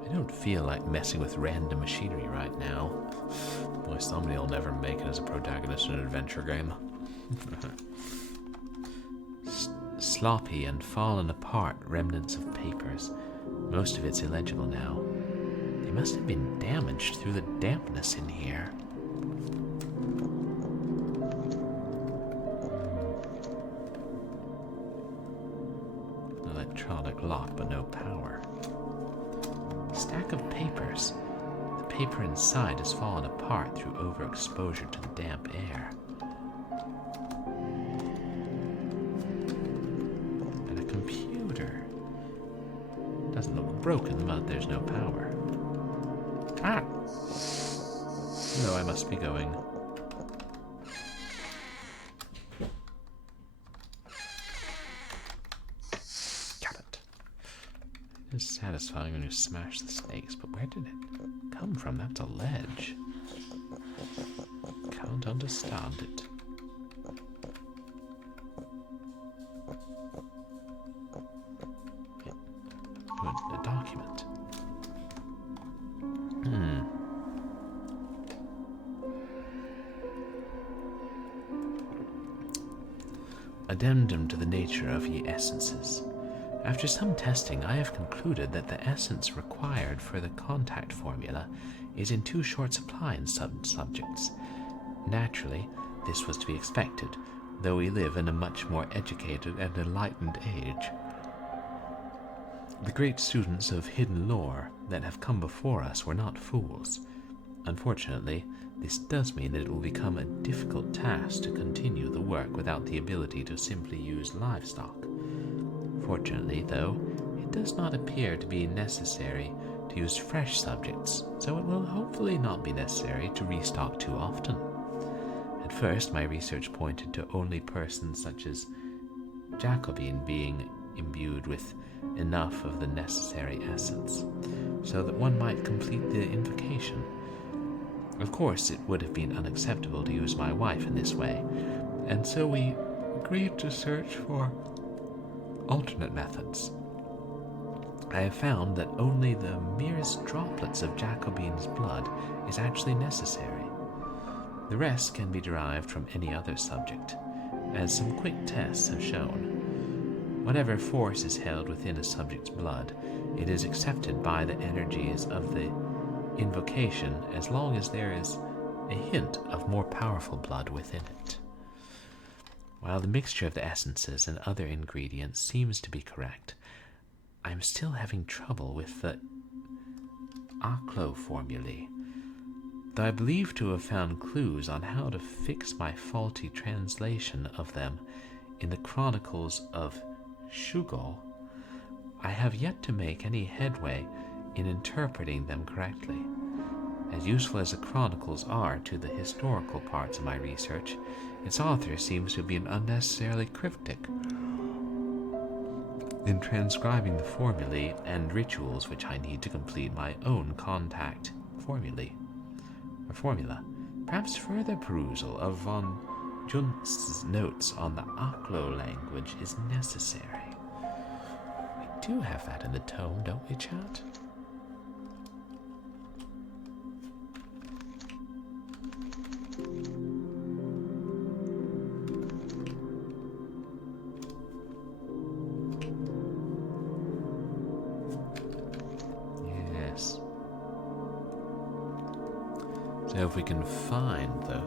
I don't feel like messing with random machinery right now. Boy, somebody will never make it as a protagonist in an adventure game. Sloppy and fallen apart remnants of papers. Most of it's illegible now. They must have been damaged through the dampness in here. Electronic lock, but no power. Stack of papers. The paper inside has fallen apart through overexposure to the damp air. And a computer. Doesn't look broken, but there's no power. Ah! No, I must be going. It's satisfying when you smash the snakes, but where did it come from? That's a ledge. Can't understand it. A document. Addendum to the nature of ye essences. After some testing, I have concluded that the essence required for the contact formula is in too short supply in some subjects. Naturally, this was to be expected, though we live in a much more educated and enlightened age. The great students of hidden lore that have come before us were not fools. Unfortunately, this does mean that it will become a difficult task to continue the work without the ability to simply use livestock. Fortunately, though, it does not appear to be necessary to use fresh subjects, so it will hopefully not be necessary to restock too often. And At first, my research pointed to only persons such as Jacobin being imbued with enough of the necessary essence, so that one might complete the invocation. Of course, it would have been unacceptable to use my wife in this way, and so we agreed to search for alternate methods. I have found that only the merest droplets of Jacobin's blood is actually necessary. The rest can be derived from any other subject, as some quick tests have shown. Whatever force is held within a subject's blood, it is accepted by the energies of the invocation as long as there is a hint of more powerful blood within it. While the mixture of the essences and other ingredients seems to be correct, I am still having trouble with the Aklo formulae, though I believe to have found clues on how to fix my faulty translation of them in the Chronicles of Shugo. I have yet to make any headway in interpreting them correctly. As useful as the Chronicles are to the historical parts of my research, its author seems to have been unnecessarily cryptic in transcribing the formulae and rituals which I need to complete my own contact formula. Perhaps further perusal of von Junst's notes on the Aklo language is necessary. We do have that in the tome, don't we, chat? Yes. So if we can find the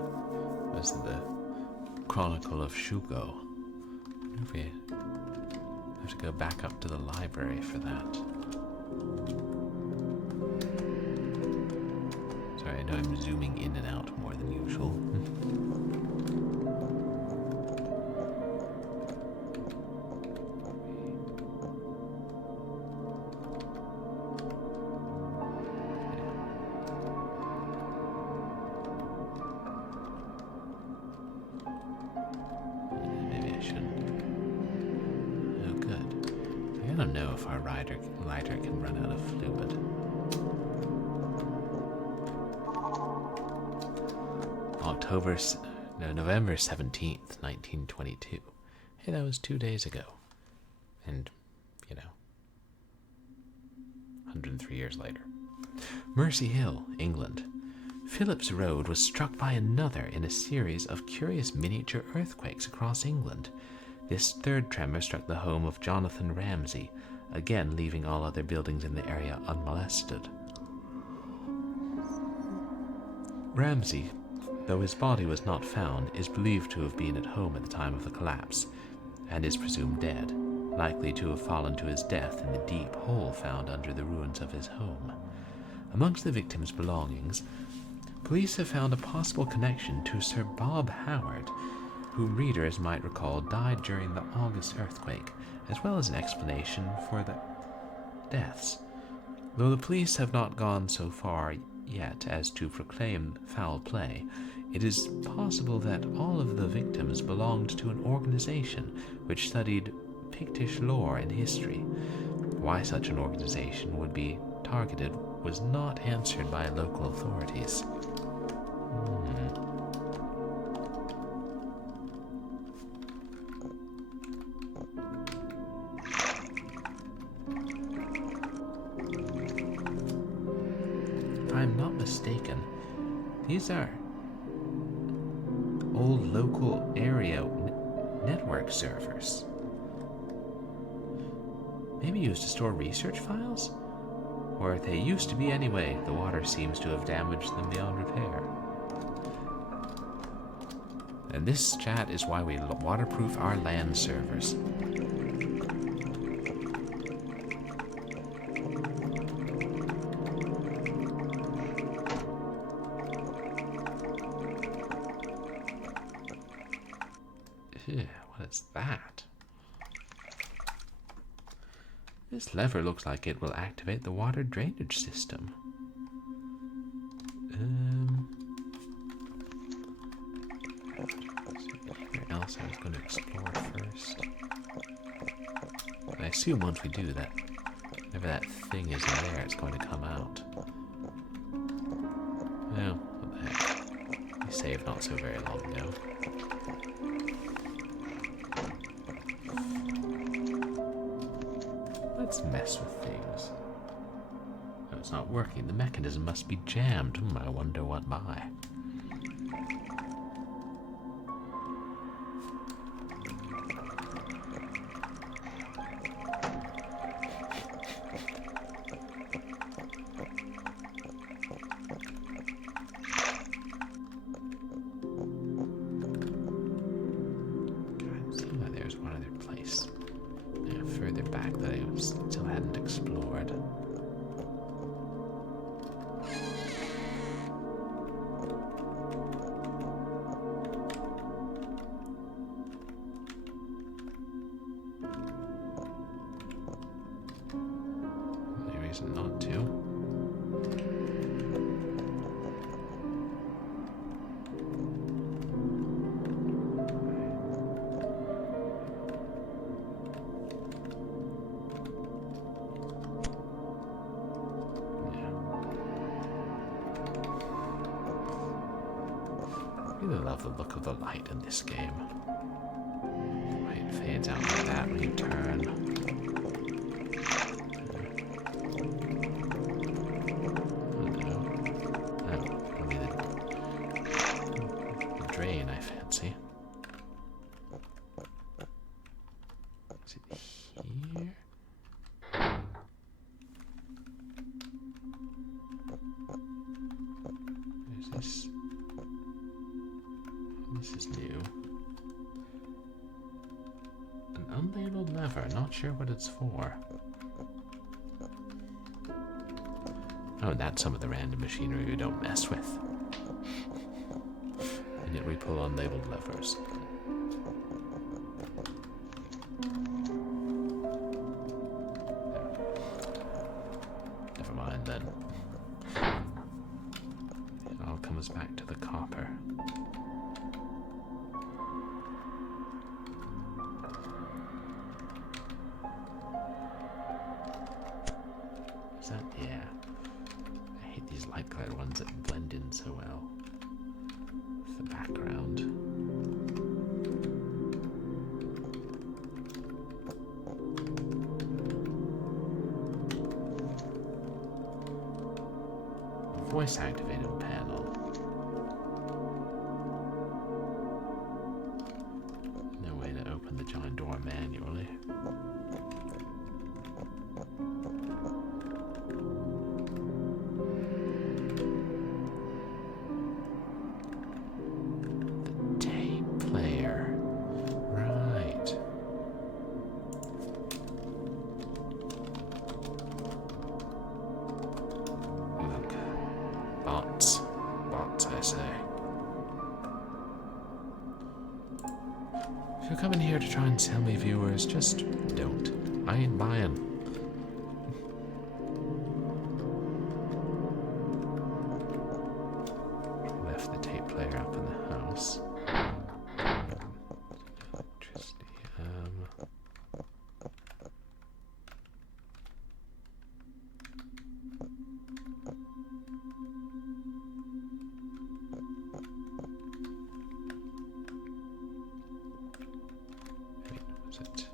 Chronicle of Shugo, I wonder if we have to go back up to the library for that. Sorry, I know I'm zooming in and out more than usual. I don't know if our lighter can run out of fluid. November 17th, 1922. Hey, that was 2 days ago. And, 103 years later. Mercy Hill, England. Phillips Road was struck by another in a series of curious miniature earthquakes across England. This third tremor struck the home of Jonathan Ramsey, again leaving all other buildings in the area unmolested. Ramsey, though his body was not found, is believed to have been at home at the time of the collapse, and is presumed dead, likely to have fallen to his death in the deep hole found under the ruins of his home. Amongst the victim's belongings, police have found a possible connection to Sir Bob Howard, whom readers might recall died during the August earthquake, as well as an explanation for the deaths. Though the police have not gone so far yet as to proclaim foul play, it is possible that all of the victims belonged to an organization which studied Pictish lore and history. Why such an organization would be targeted was not answered by local authorities. If I'm not mistaken, these are old local area network servers. Maybe used to store research files? Or they used to be anyway. The water seems to have damaged them beyond repair. And this, chat, is why we waterproof our LAN servers. What is that? This lever looks like it will activate the water drainage system. else I was going to explore first. I assume once we do that, whenever that thing is in there, it's going to come out. Oh, what the heck. We saved not so very long ago. Let's mess with things. Oh, it's not working. The mechanism must be jammed. I wonder what by. Not to. Yeah. I really love the look of the light in this game. It fades out like that when you turn. Drain, I fancy. Is it here? There's this. This is new. An unlabeled lever, not sure what it's for. Oh, and that's some of the random machinery we don't mess with. And yet we pull unlabeled levers. Never mind then. It all comes back to the copper. Is that? Yeah. I hate these light colored ones that blend in so well. The background. Voice activated panel. No way to open the giant door manually. Bots, I say. If you're coming here to try and sell me viewers, just don't. I ain't buying. Left the tape player up in the house. Electricity. Was it?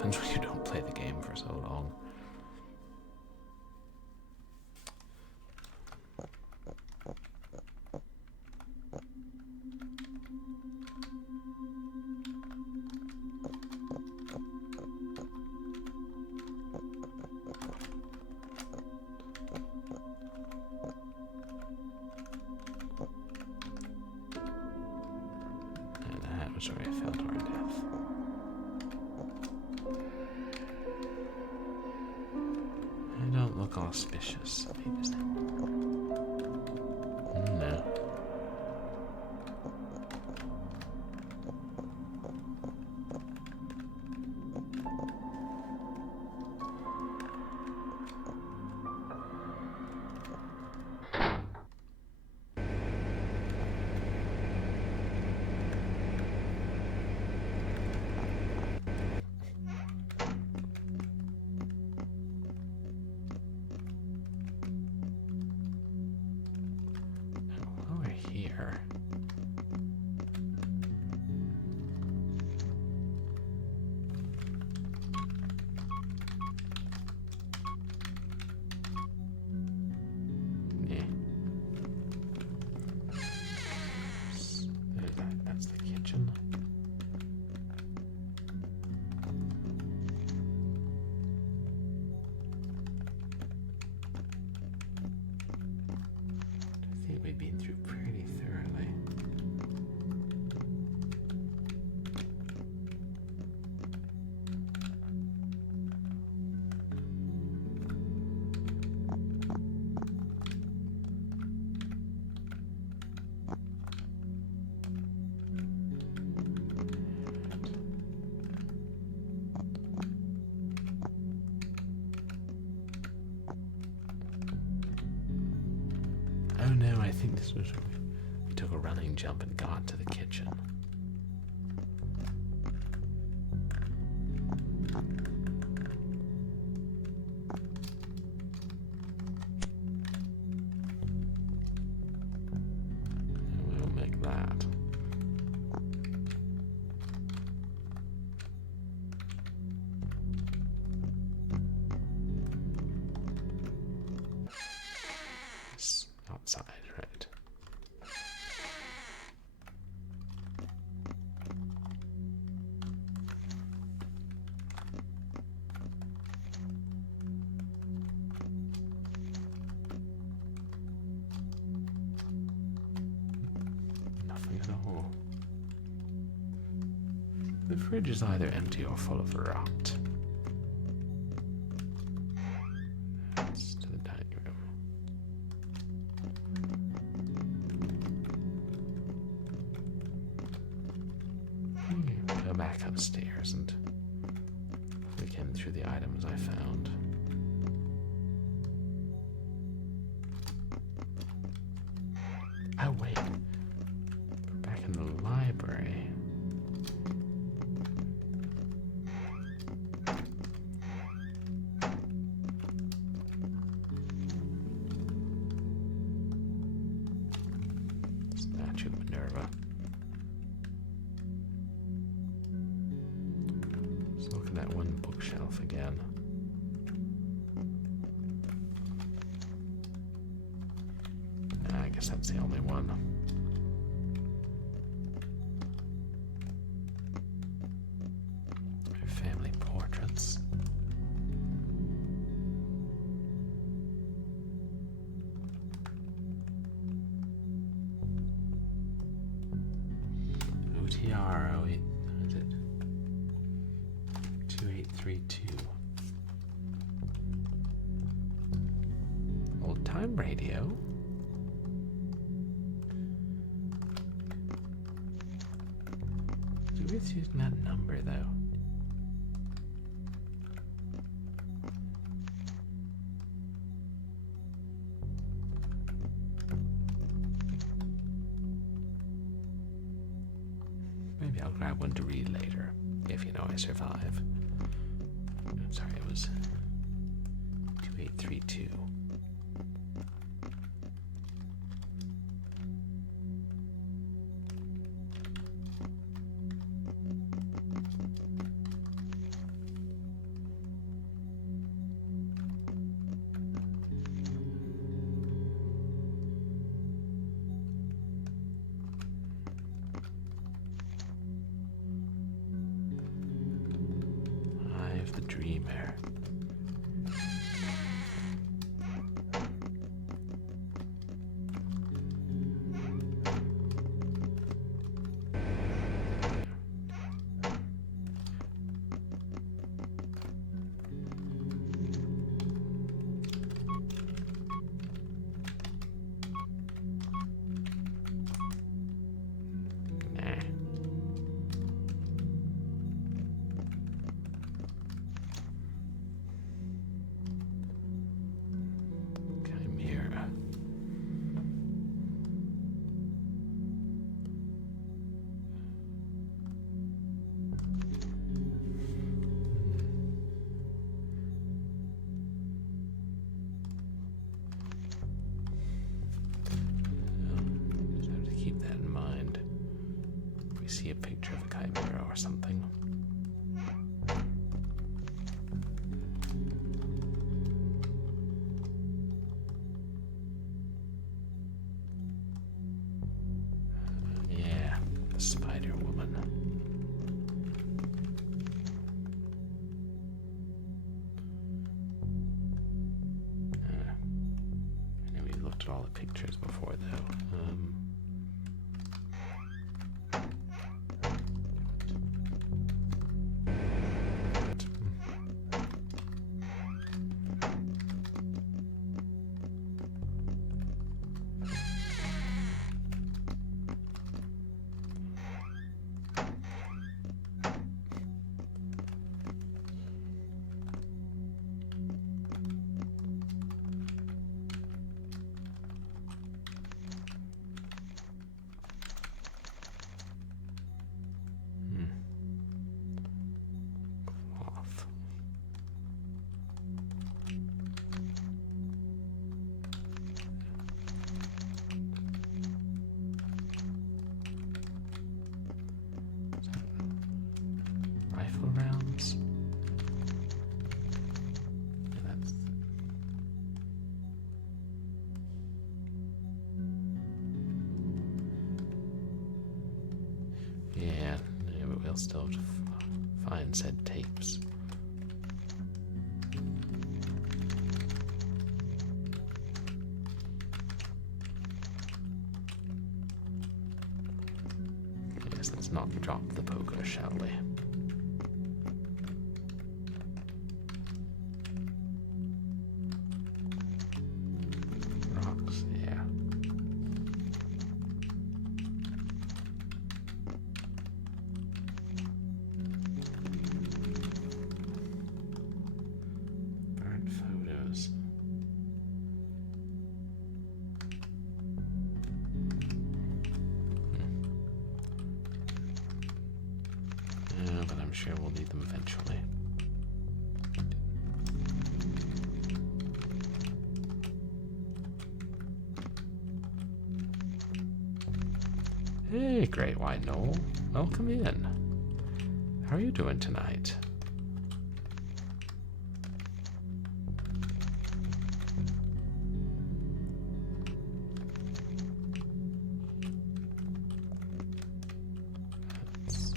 happens when you don't play the game for so long. Sorry, I fell to our death. I don't look auspicious. Maybe it's not. No. Here. Yeah. There's that. That's the kitchen. I think we've been through pretty thoroughly. Oh no, I think this was where we took a running jump and got to the kitchen. And we'll make that. Outside, right? Nothing at all. The fridge is either empty or full of rot. That's to the dining room. Go back upstairs and look in through the items I found. Oh wait, we're back in the library. Statue of Minerva. Let's look at that one bookshelf again. I guess that's the only one. Family portraits. OTR 08, what is it? 2832. Old time radio. It's using that number though. Maybe I'll grab one to read later, if you know I survive. I'm sorry, it was 2832. see a picture of a chimera or something. Yeah, the Spider Woman. I know we looked at all the pictures before, though. Cloth. Rifle rounds. Yeah, that's. Yeah, but we'll still have to find said tapes. Yes, let's not drop the poker, shall we? Rocks, yeah. Burnt photos. Yeah, but I'm sure we'll need them eventually. Hey, Great White Knoll. Welcome in. How are you doing tonight? That's,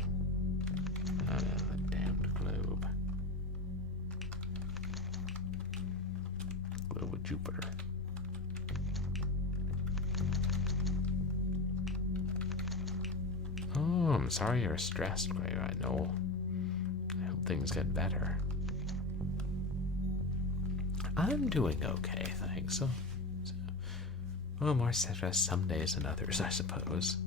the damned globe. Globe of Jupiter. Oh, I'm sorry you're stressed, Great White Knoll. I hope things get better. I'm doing okay, thanks. Well, more stressed some days than others, I suppose.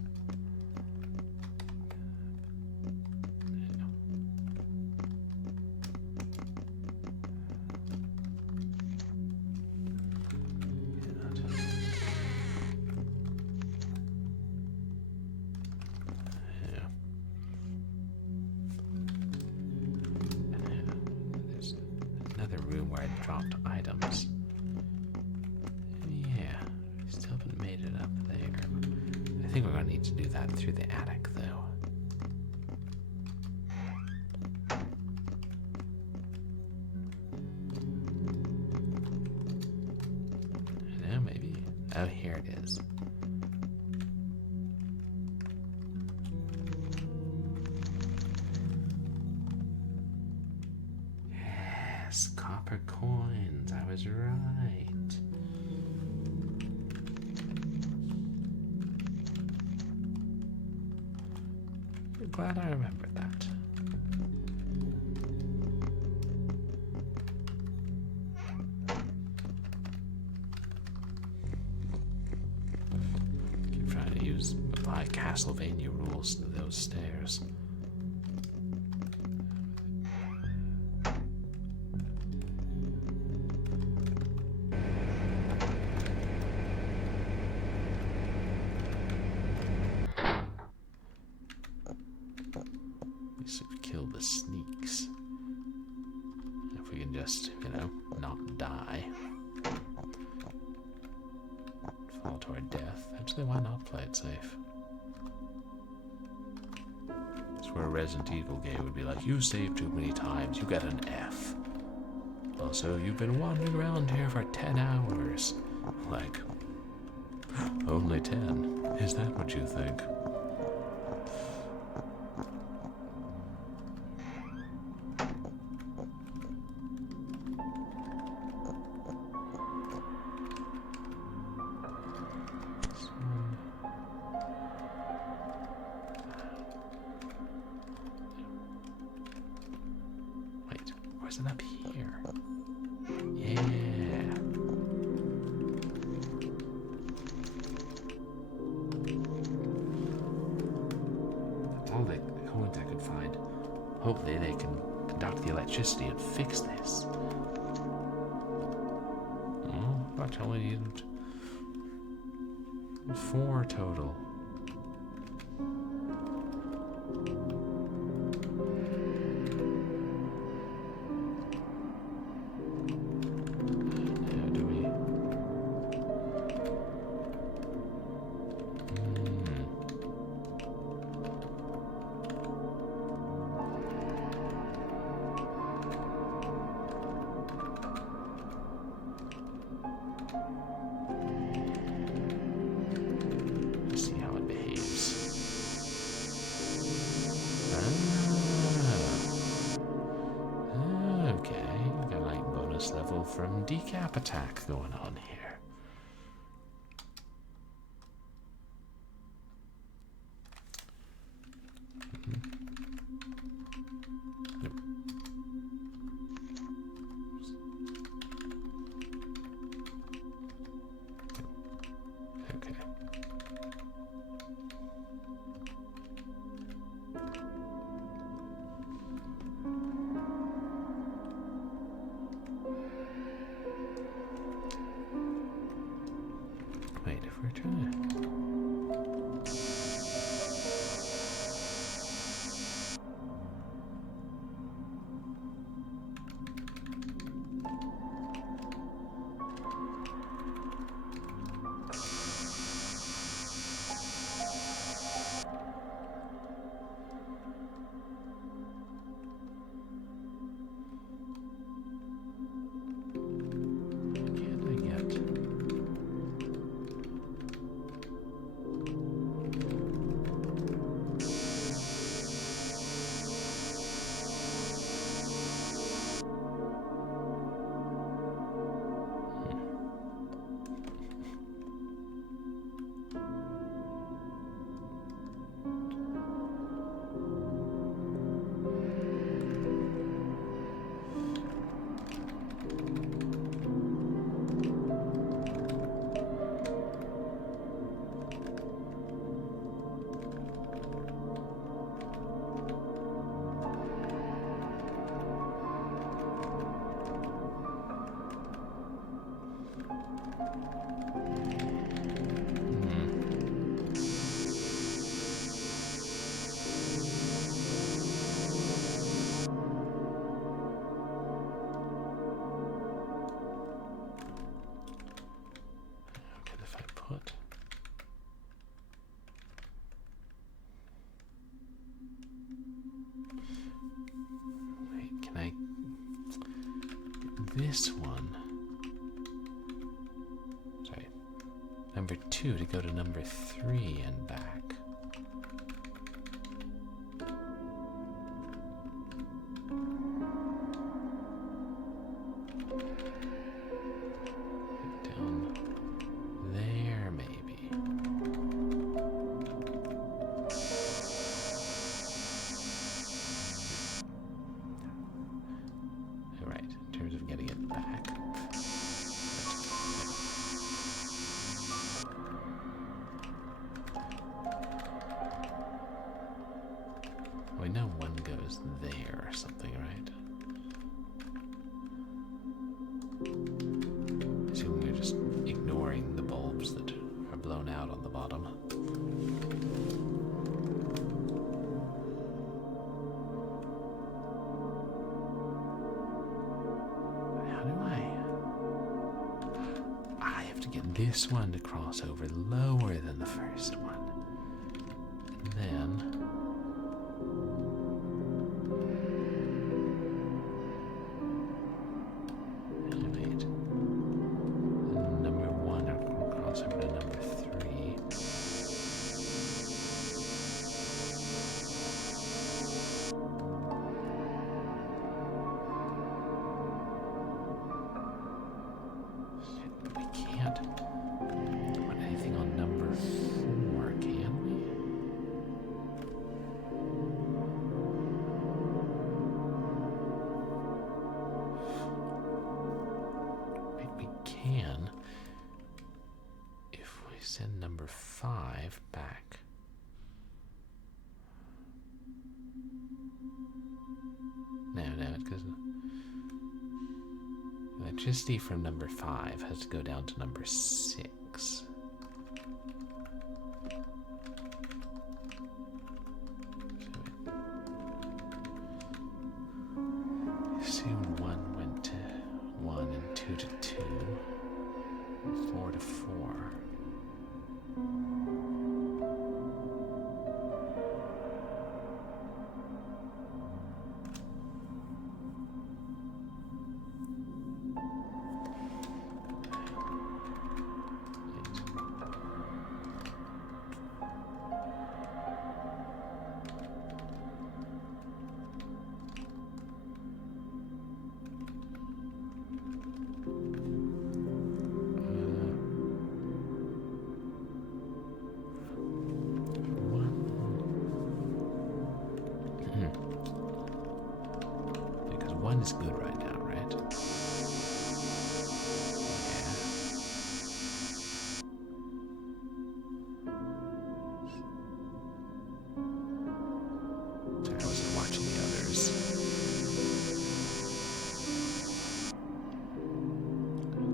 There's another room where I dropped items. Yeah, we still haven't made it up there. I think we're going to need to do that through the attic, though. I know, maybe. Oh, here it is. Yes, copper coins. I was right. I'm glad I remembered that. Keep trying to apply Castlevania rules to those stairs. We should kill the sneaks. If we can just, not die. Fall to our death. Actually, why not play it safe? That's where a Resident Evil game would be like, you saved too many times, you get an F. Also, you've been wandering around here for 10 hours. Like, only 10? Is that what you think? Wait, or is it up here? Yeah. That's all the coins I could find. Hopefully they can conduct the electricity and fix this. Oh, I only needed 4 total. How do we? Let's see how it behaves. Okay, got a light bonus level from decap attack going on here. Yep. Okay. Wait, if we're trying to... Can I get... Okay, if I put... Wait, can I... This one... Sorry. Number 2 to go to number 3 and back. Down there, maybe. Alright, in terms of getting it back. We know one goes there or something, right? Assuming we're just ignoring the bulbs that are blown out on the bottom. How do I have to get this one to cross over lower than the first one. And then... send number 5 back. No, because electricity from number 5 has to go down to number 6. Assume 1 went to 1 and 2 to 2, and 4 to 4. Because 1 is good right now, right? Yeah. Sorry, I wasn't watching the others.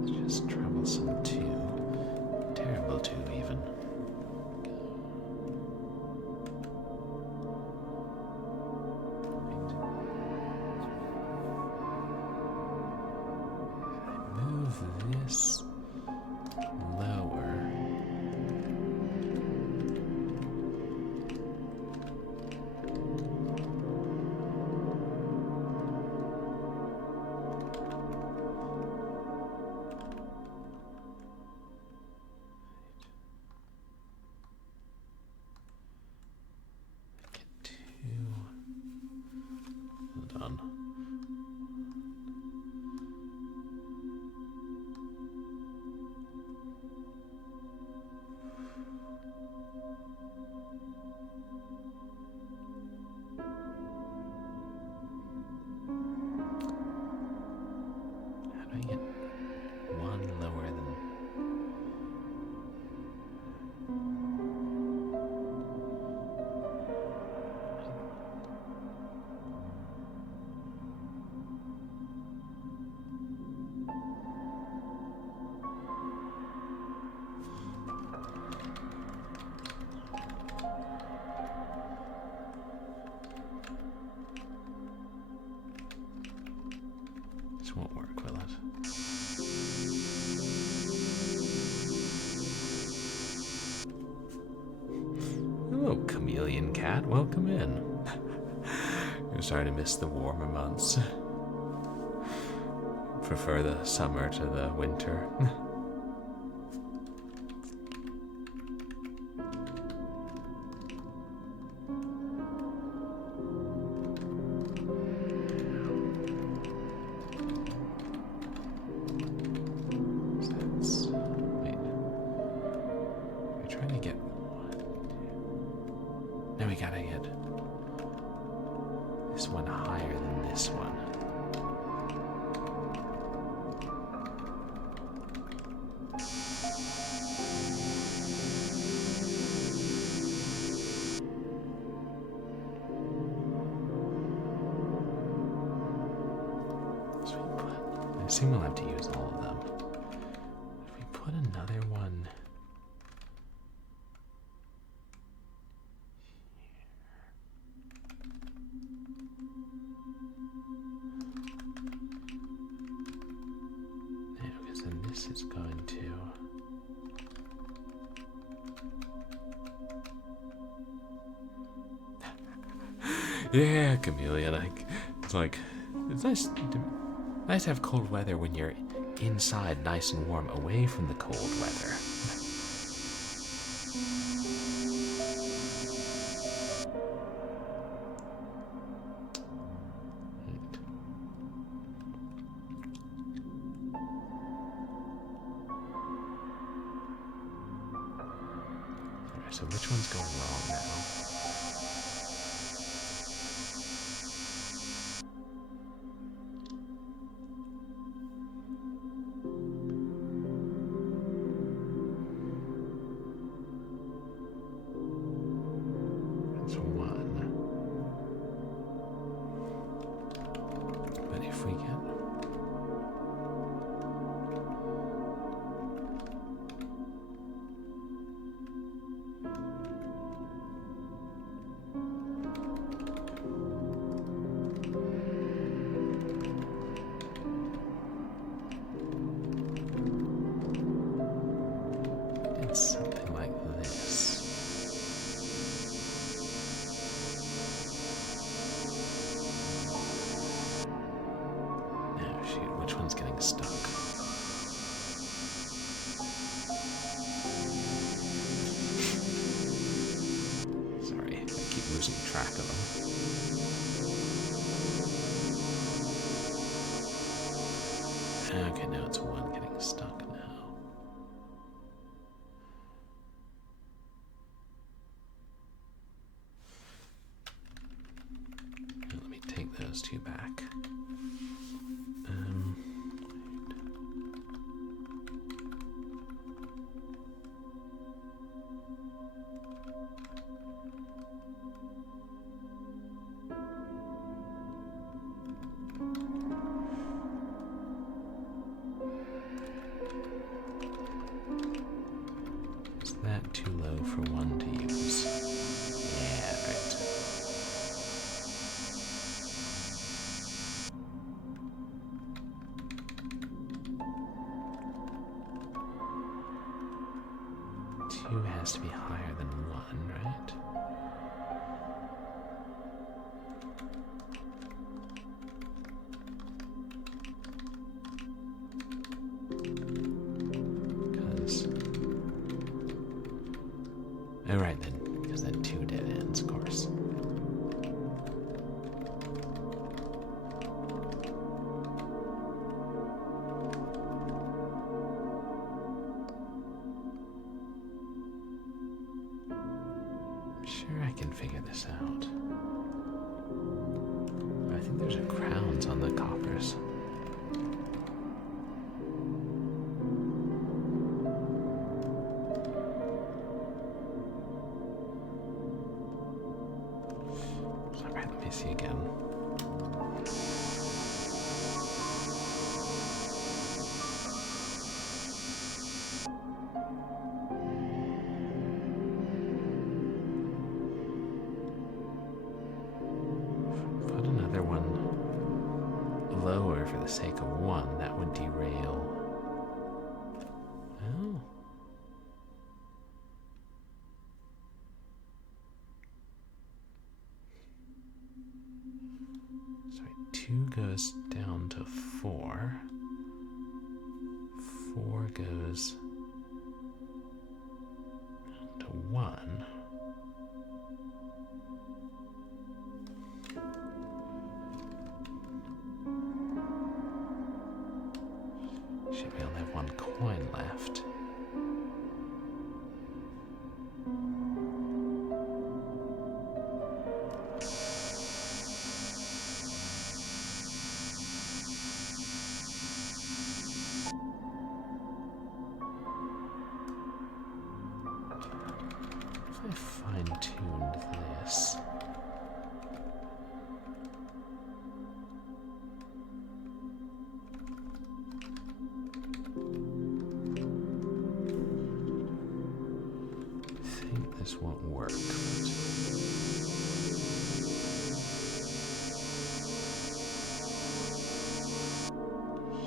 It's just troublesome 2. Terrible 2 even. Move this lower. Get 2. Hold on. How do I get 1 lower than... This won't work, will it? Hello, chameleon cat. Welcome in. You're sorry to miss the warmer months. Prefer the summer to the winter. Wait. We're trying to get 1, 2. Now we gotta get this one higher than this one. So I assume we'll have to use all of them. If we put another one here. No, because then this is going to... Yeah, chameleon. It's like, it's nice to have cold weather when you're inside nice and warm, away from the cold weather. Alright, so which one's going wrong now? something like this. Oh shoot, which one's getting stuck? Sorry, I keep losing track of them. Okay, now it's one getting stuck now. Let me take those two back. Is that too low for one to use? Yeah, right. Two has to be higher than one, right? Oh, right then, because then two dead ends, of course. I'm sure I can figure this out. I think there's crowns on the coppers. See again. Put another one lower for the sake of one, that would derail. Oh. Two goes down to 4. 4 goes to 1. Should we only have one coin left? I fine-tuned this. I think this won't work.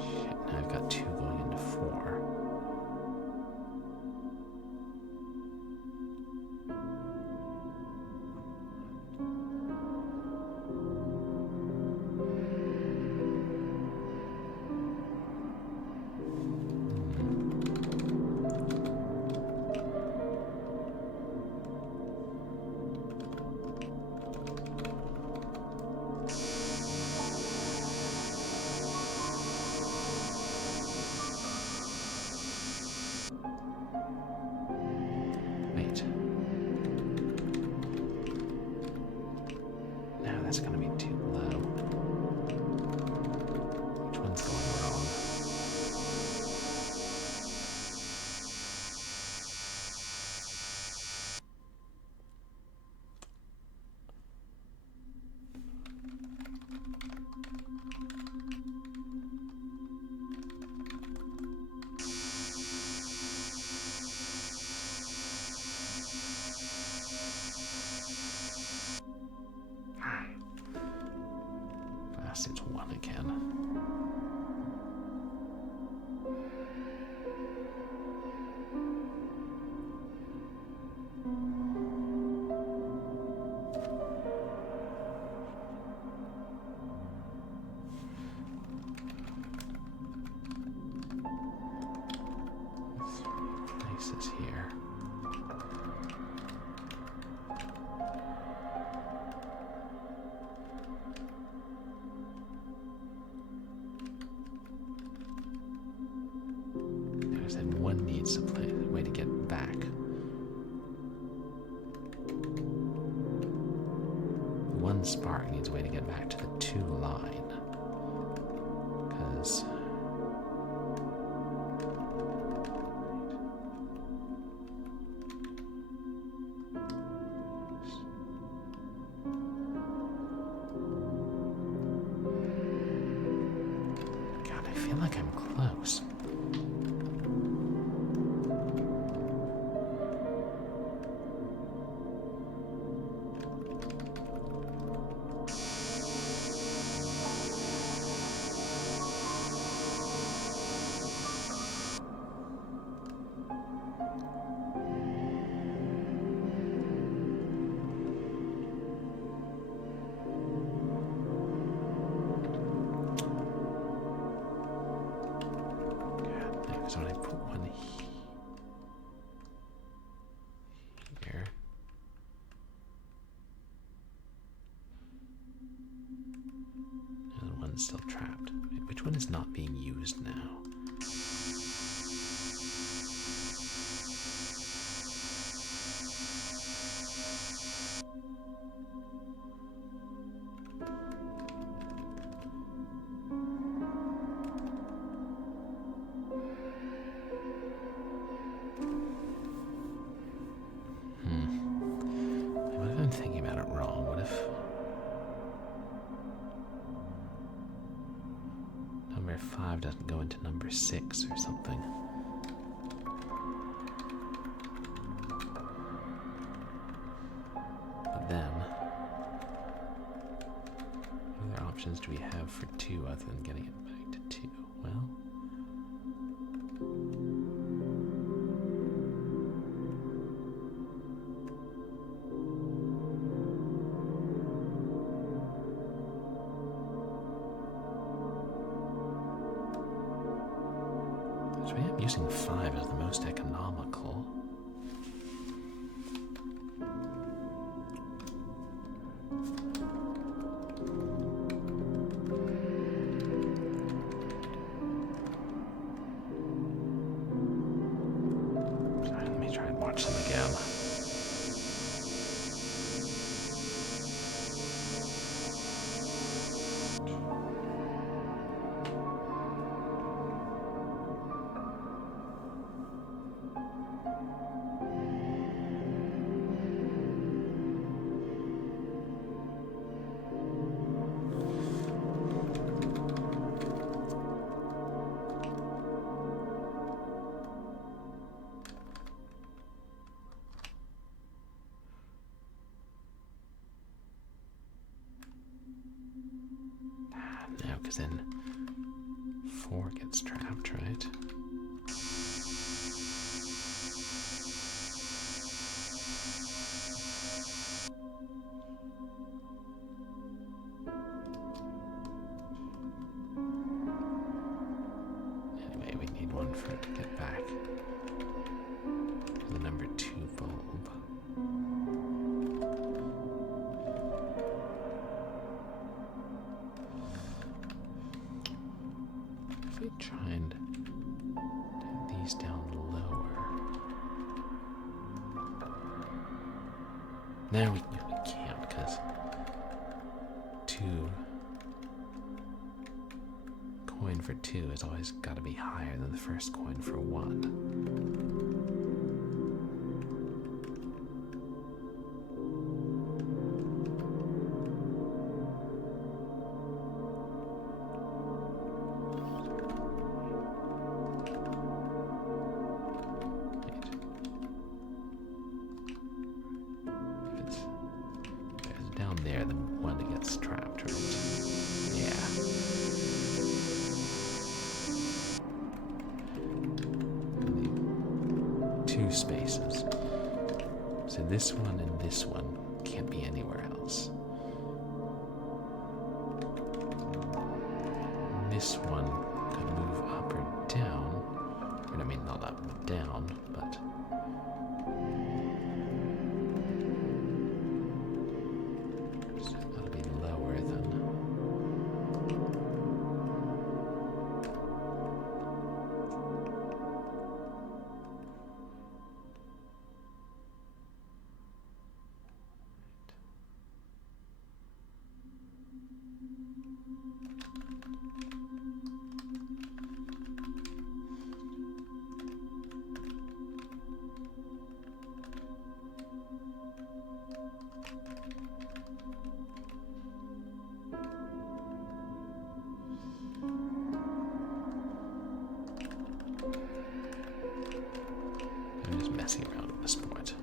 Shit, now I've got 2 going into 4. spaces here. I said one needs a way to get back. One spark needs a way to get back to the 2 line. Because God, I feel like I'm close. So when I put one here, and one's still trapped. Which one is not being used now? What if I'm thinking about it wrong? What if number 5 doesn't go into number 6 or something? But then, what other options do we have for 2 other than getting it back to 2? Well, so I am using 5 as the most economical. Sorry, let me try and watch them again. No, because then 4 gets trapped, right? Anyway, we need one for it to get back to the number 2 bulb. If we try and take these down lower. No, we can't because 2 coin for 2 has always got to be higher than the first coin for 1. Down there, the one that gets trapped, right? Yeah. And the 2 spaces. So this one and this one can't be anywhere else. And this one could move up or down. Or, I mean, not up but down, but messing around at this point.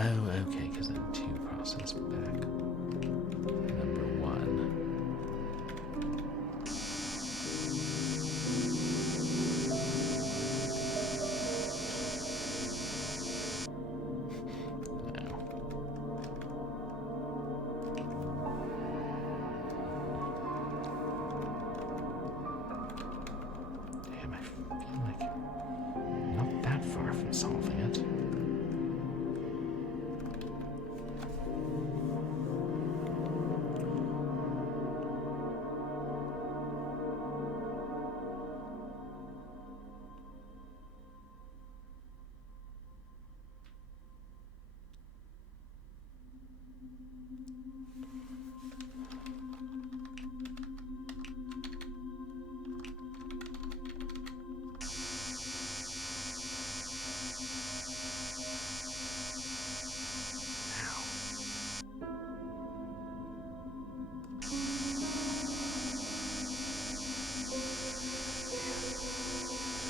Oh, okay, because then 2 crosses back. Number 1. Damn, I feel like not that far from solving it.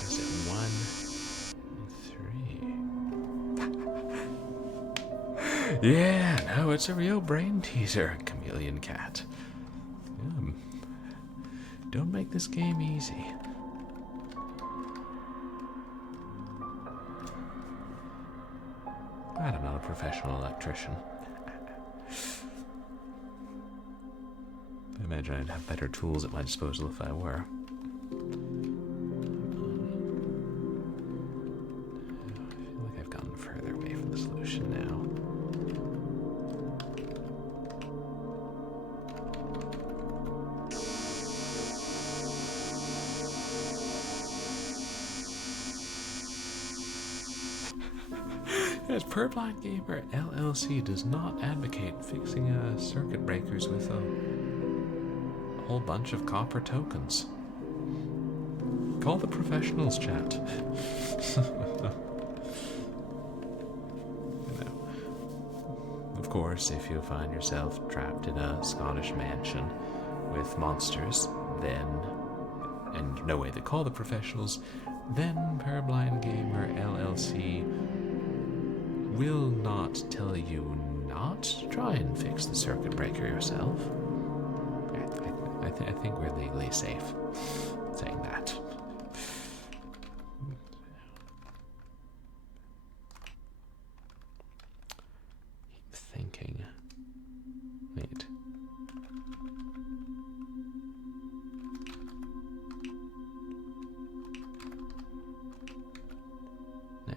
Is it 1 and 3? Yeah, no, it's a real brain teaser, Chameleon Cat. Don't make this game easy. Glad I'm not a professional electrician. I imagine I'd have better tools at my disposal if I were. I feel like I've gotten further away from the solution now. Yes, Purblind Gamer LLC does not advocate fixing circuit breakers with a whole bunch of copper tokens. Call the professionals, chat. You know. Of course, if you find yourself trapped in a Scottish mansion with monsters, then, and no way to call the professionals, then Purblind Gamer LLC will not tell you not to try and fix the circuit breaker yourself. I think we're legally safe saying that. Keep thinking. Wait. No.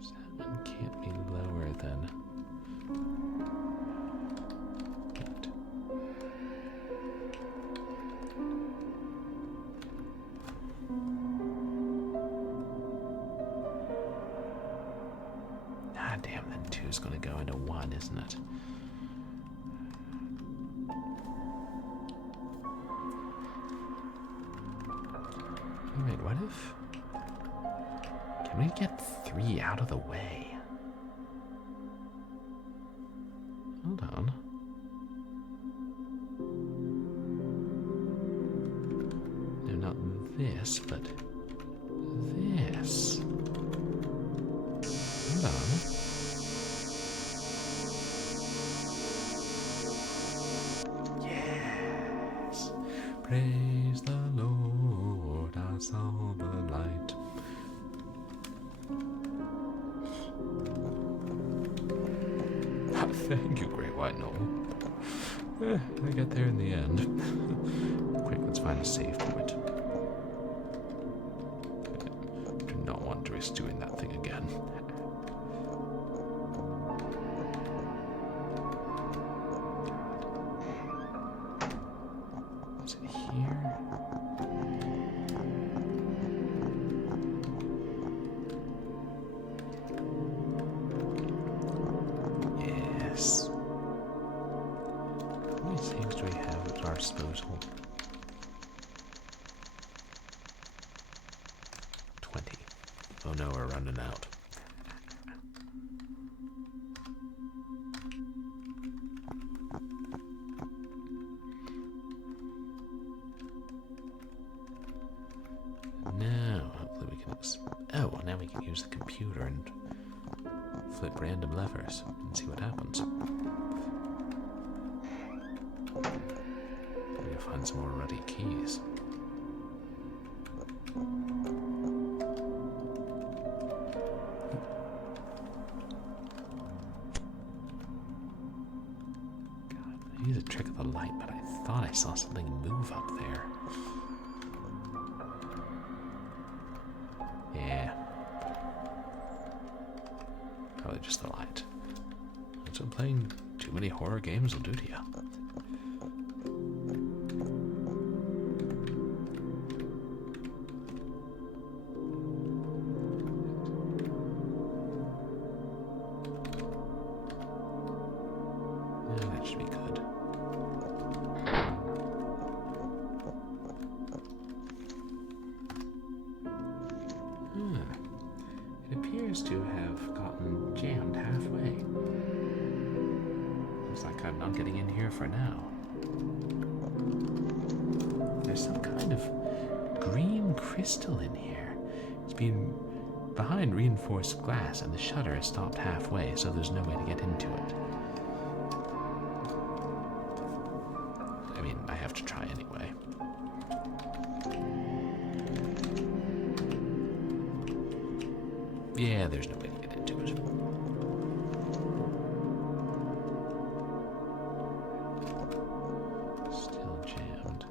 So that one can't be lower than... Wait. Ah, damn, then 2 is going to go into 1, isn't it? Wait, what if... Can we get 3 out of the way? Hold on. No, not this, but this. Hold on. Yes! Praise the Lord, I saw the light. Thank you, Great White Noel. I get there in the end. Quick, let's find a save point. Do not want to risk doing that thing again. Is it here? Yes. How many saves do we have at our disposal? 20. Oh no, we're running out. Now, hopefully we can... Oh, well, now we can use the computer and flip random levers and see what happens. I'm gonna find some more ruddy keys. God, use a trick of the light, but I thought I saw something move up there. Yeah. Probably just the light. That's what playing too many horror games will do to you. Yeah, that should be good. It appears to have gotten jammed halfway. Looks like I'm not getting in here for now. There's some kind of green crystal in here. It's been behind reinforced glass and the shutter is stopped halfway, so there's no way to get into it. I mean, I have to try anyway. Yeah, there's no way to get into it. Still jammed.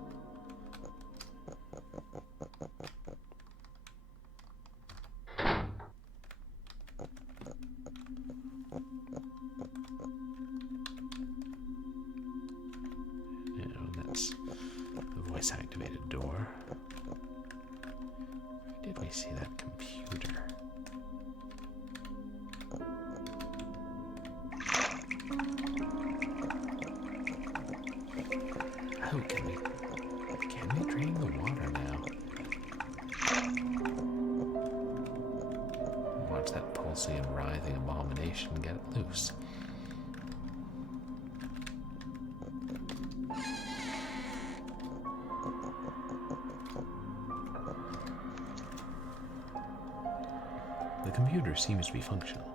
No, that's the voice-activated door. Where did we see that computer? Oh, can we drain the water now? Watch that pulsing and writhing abomination get it loose. The computer seems to be functional.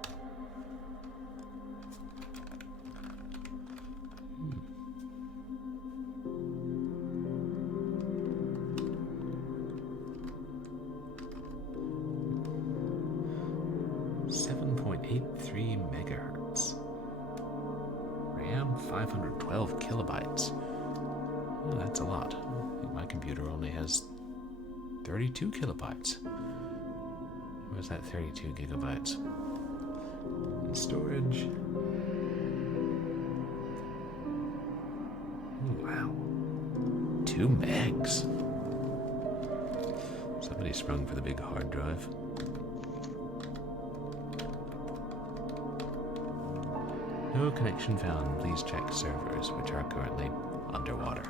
7.83 megahertz. RAM 512 kilobytes. Oh, that's a lot. I think my computer only has 32 kilobytes. Where's that 32 gigabytes? And storage. Ooh, wow. 2 megs. Somebody sprung for the big hard drive. No connection found. Please check servers, which are currently underwater.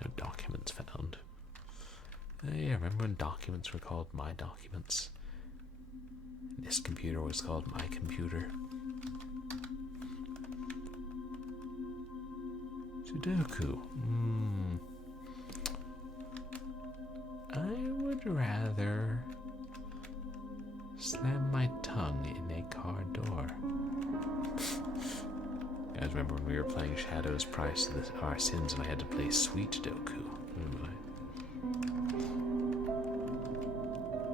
No documents found. Yeah, remember when documents were called My Documents? This computer was called My Computer. Sudoku. I would rather slam my tongue in a car door. Guys, remember when we were playing Shadows Price of Our Sins and I had to play Sweet Doku?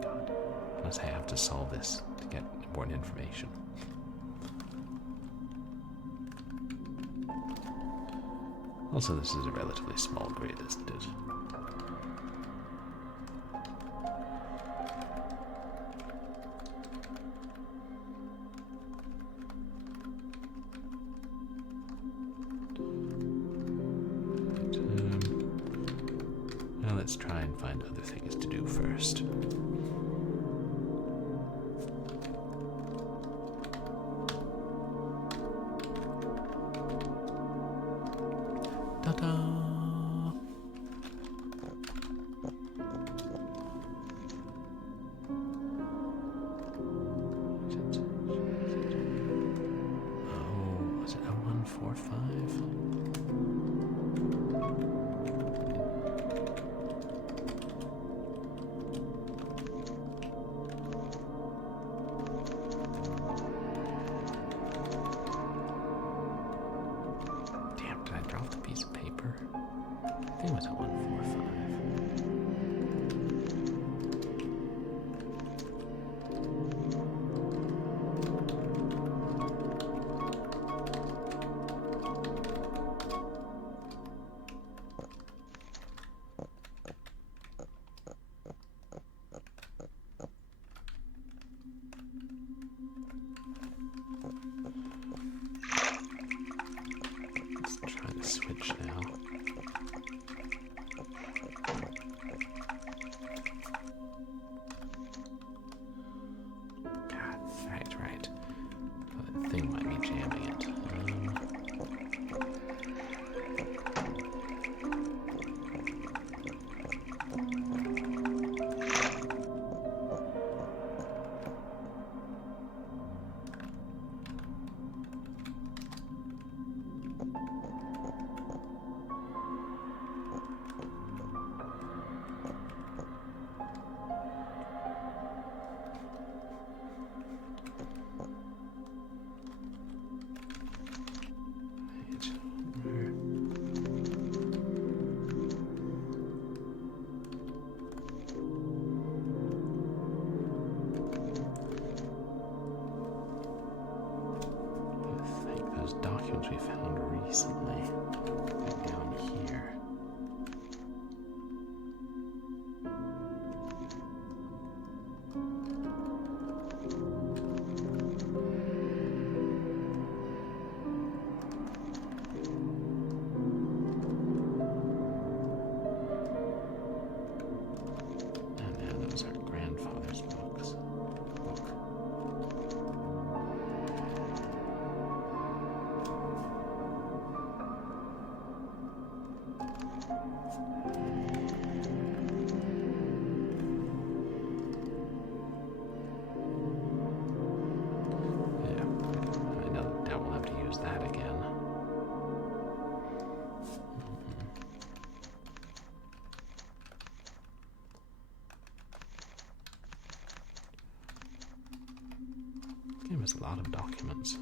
God, unless I have to solve this to get important information. Also, this is a relatively small grid, isn't it? Well, let's try and find other things to do first. Ta-da! Oh, was it 0145? Damn, did I drop the piece of paper? I think it was at 145. Let's try to switch now. God, right. The thing might be jamming it. I think those documents we found recently are down here. And now those are grandfather's books. Yeah, I know that we'll have to use that again. Gave us a lot of documents.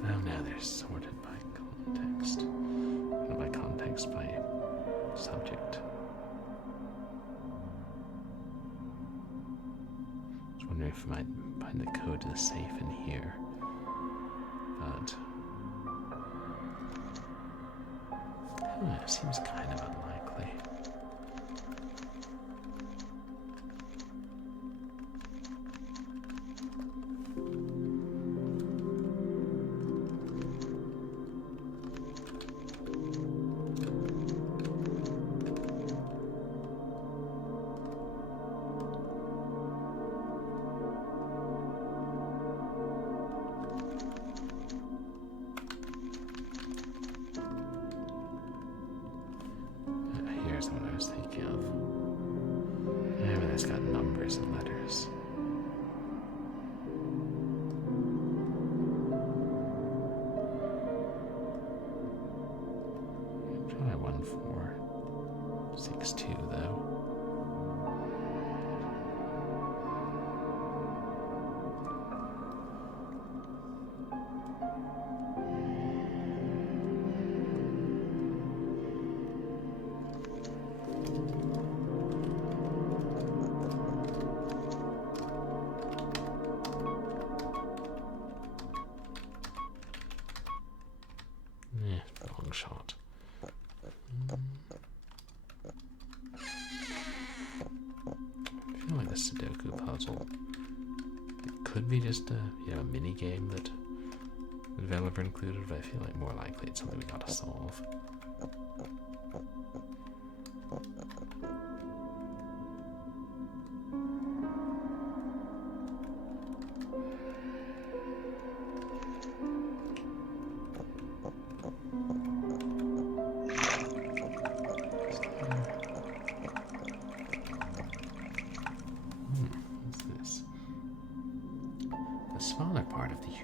Well, now they're sorted by context. Not by context, by subject. I was wondering if I might find the code to the safe in here. But it seems kind of unlikely. could be just a mini game that the developer included, but I feel like more likely it's something we gotta solve.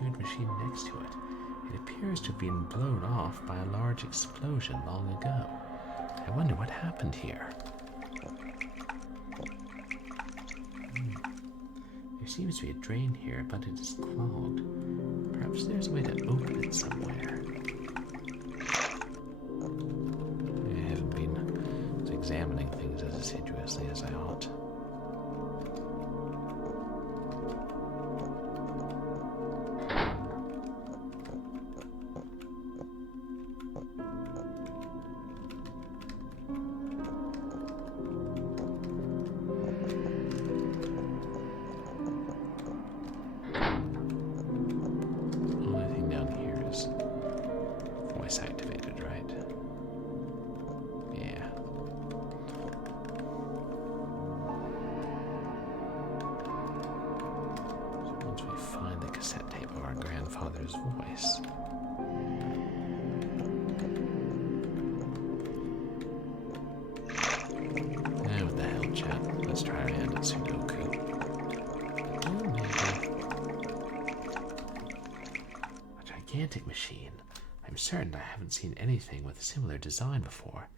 Huge machine next to it. It appears to have been blown off by a large explosion long ago. I wonder what happened here. There seems to be a drain here, but it is clogged. Perhaps there's a way to open it somewhere. I haven't been examining things as assiduously as I ought. Activated, right? Yeah. So once we find the cassette tape of our grandfather's voice. What the hell, chat? Let's try our hand at Sudoku. A gigantic machine. I'm certain I haven't seen anything with a similar design before.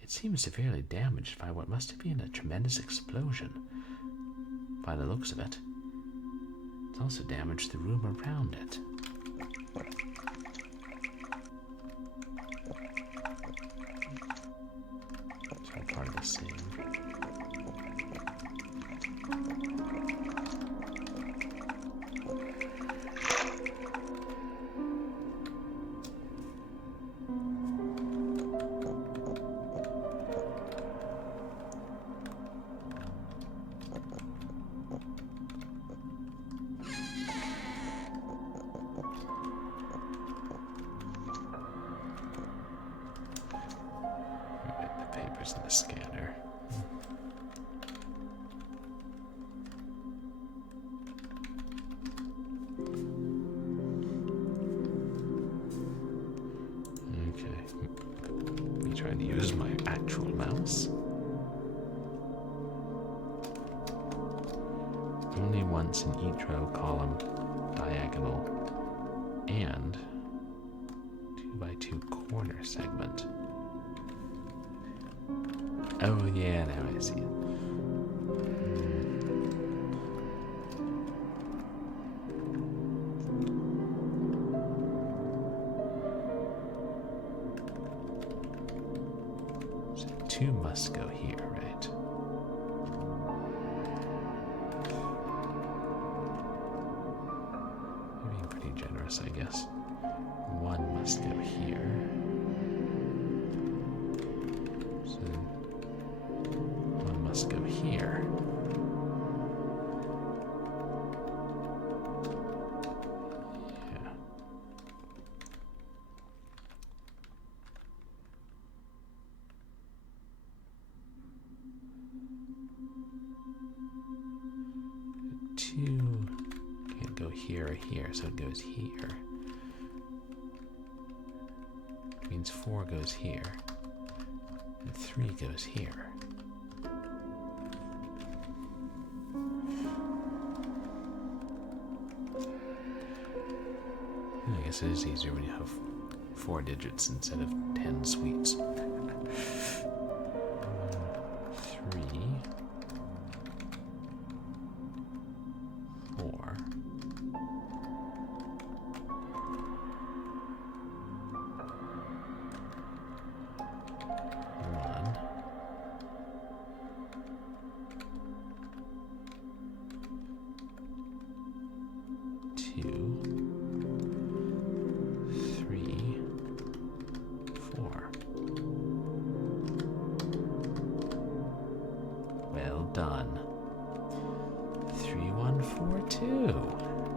It seems severely damaged by what must have been a tremendous explosion. By the looks of it, it's also damaged the room around it. It's all part of the same. In the scanner. Okay. Me trying to use my actual mouse. Only once in each row column diagonal and 2x2 corner segment. Oh yeah, now I see it. So 2 must go here, right? You're being pretty generous, I guess. 1 must go here. So let's go here. Yeah. Two can't go here or here, so it goes here. Which means 4 goes here, and 3 goes here. I guess it is easier when you have 4 digits instead of 10 sweets. 3, 4. 1. 2. 3, 4. Well done. 3142.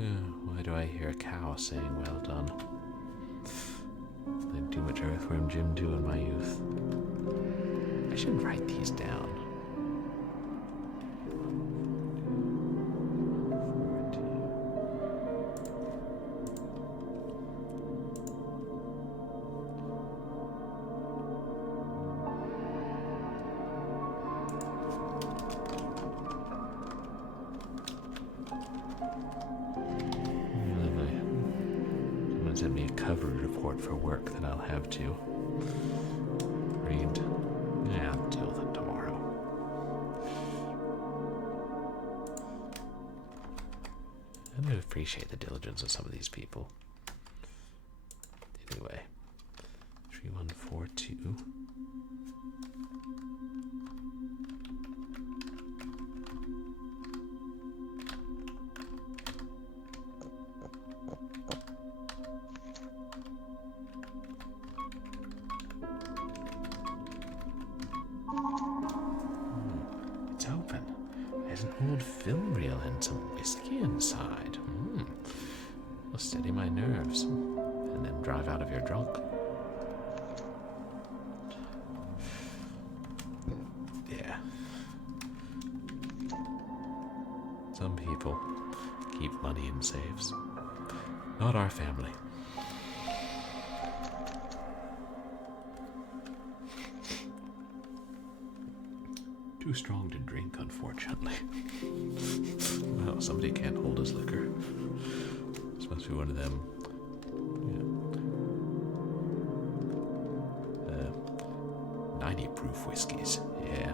Why do I hear a cow saying well done? I did too much earthworm Jim too in my youth. I should write these down. Send me a cover report for work that I'll have to read. Yeah, I'll deal with it tomorrow. I do appreciate the diligence of some of these people. Anyway, 3142. It's open. There's an old film reel and some whiskey inside. Will steady my nerves and then drive out if you're drunk. Yeah. Some people keep money in safes. Not our family. Too strong to drink, unfortunately. Well, somebody can't hold his liquor. This must be one of them. 90 proof whiskeys. Yeah.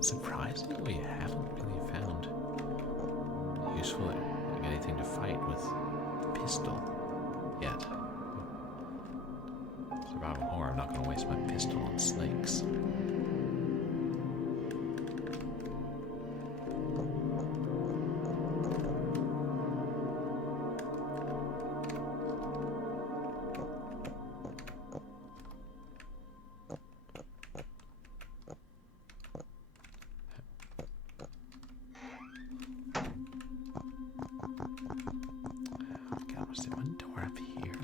Surprisingly, we haven't really found useful, like anything to fight with a pistol yet. Survival horror, I'm not going to waste my pistol on snakes. Was there one door up here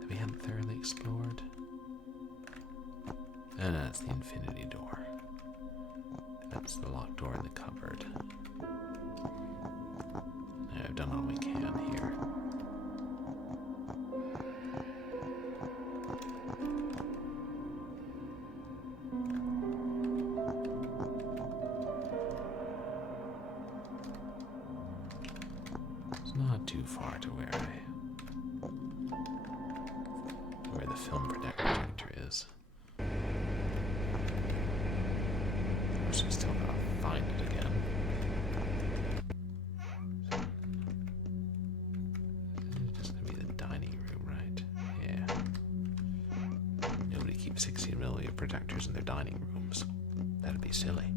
that we hadn't thoroughly explored? Oh, no, that's the infinity door. That's the locked door in the cupboard. I've done all we can here. It's not too far to where the film projector is. So we still gotta find it again. It's just gonna be the dining room, right? Yeah. Nobody keeps 16mm projectors in their dining rooms. That'd be silly.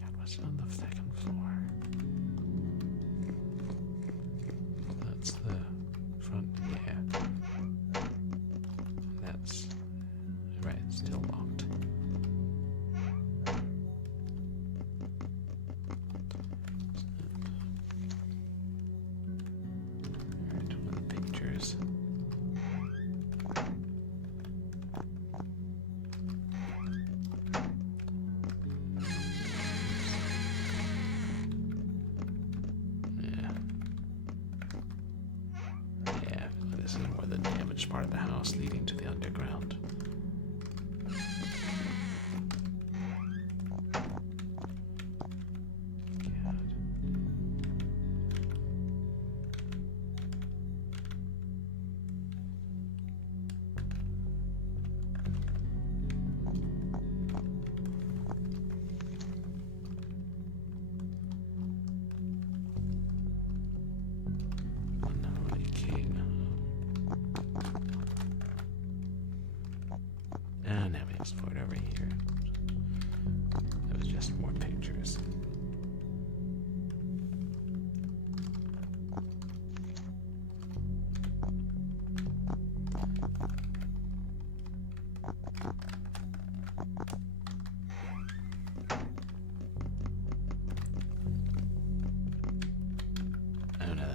God, what's on the second floor? That's the front, yeah. That's right, it's still locked. Alright, one of the pictures. This is more the damaged part of the house leading to the underground. God.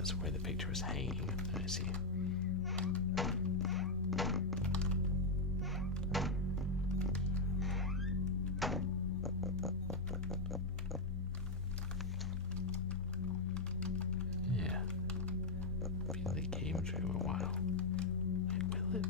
that's where the picture is hanging. I see. Yeah. Really came through a while. Wait, will it?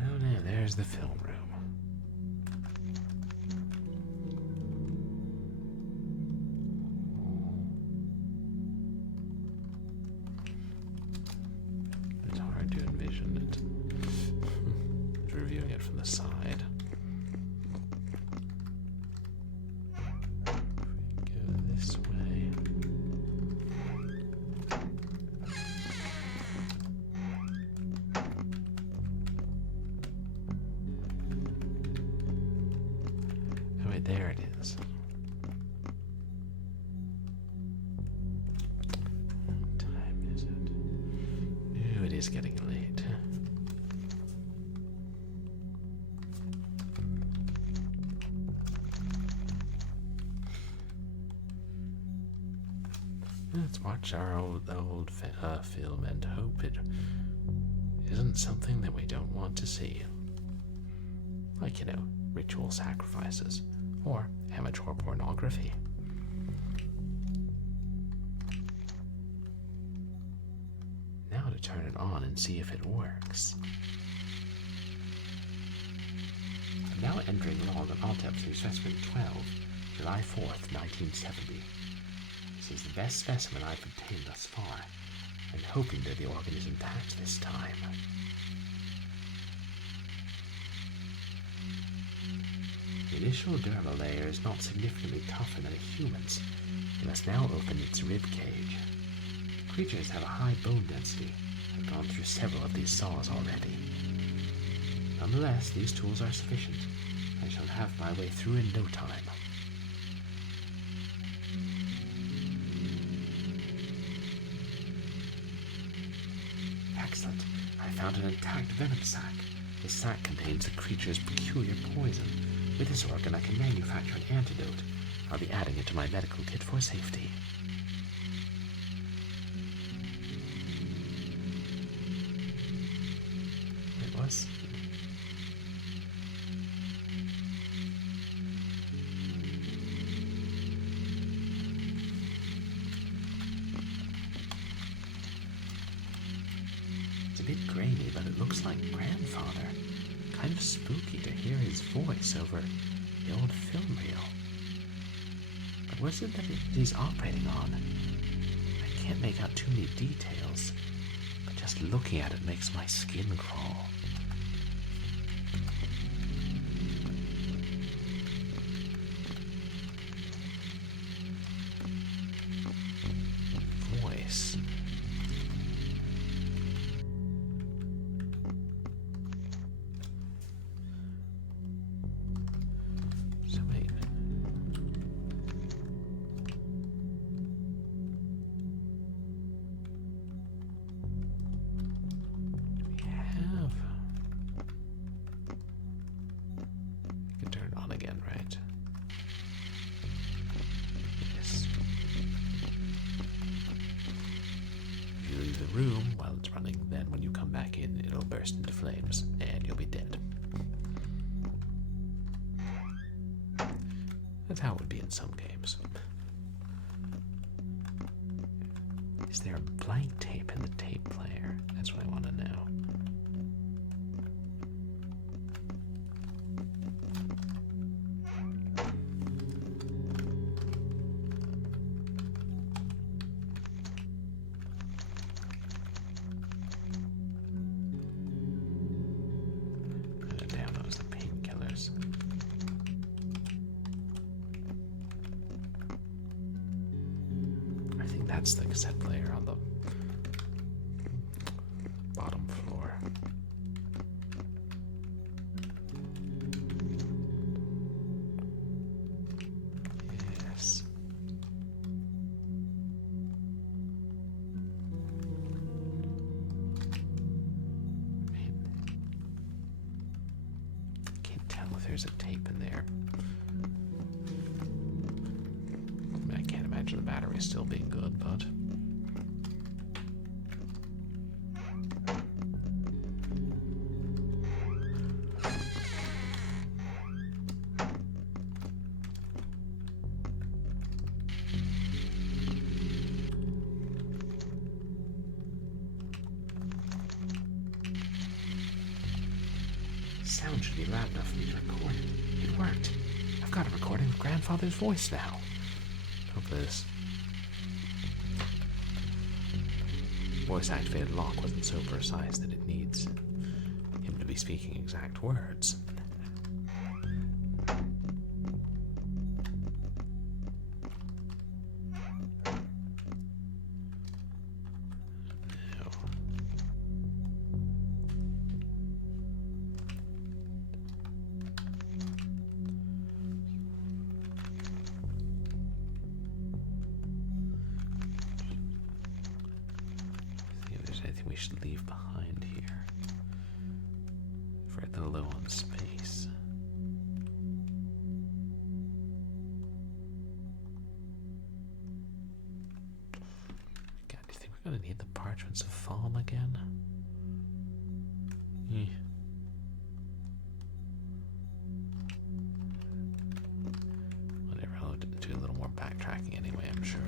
Oh no, there's the film room. It's hard to envision it. Reviewing it from the side. If we go this way. Oh wait, there it is. What time is it? Ooh, it is getting late. Let's watch our old film and hope it isn't something that we don't want to see. Like, you know, ritual sacrifices or amateur pornography. Now to turn it on and see if it works. I'm now entering log of autopsy specimen 12, July 4th, 1970. This is the best specimen I've obtained thus far, and hoping that the organ is intact this time. The initial dermal layer is not significantly tougher than a human's. We must now open its rib cage. Creatures have a high bone density. I've gone through several of these saws already. Nonetheless, these tools are sufficient. I shall have my way through in no time. Excellent. I found an intact venom sac. This sac contains the creature's peculiar poison. With this organ, I can manufacture an antidote. I'll be adding it to my medical kit for safety. It was. It's a bit grainy, but it looks like grandfather. Kind of spooky to hear his voice over the old film reel. But what is it that he's operating on? I can't make out too many details, but just looking at it makes my skin crawl. Voice. So wait. We have. You can turn it on again, right? Yes. If you leave the room while it's running, then when you come back in, it'll burst into flames and you'll be dead. That's how it would be in some games. Is there a blank tape in the tape player? That's what I want to know. that's the cassette player on the bottom floor. Yes. Can't tell if there's a tape in there. I mean, I can't imagine the battery still being good, but... Sound should be loud enough for me to record. It worked. I've got a recording of Grandfather's voice now. Hopefully this voice-activated lock wasn't so precise that it needs him to be speaking exact words. We should leave behind here. If we're at the low on space. God, do you think we're gonna need the parchments of Falm again? Whatever, I'll do a little more backtracking anyway, I'm sure.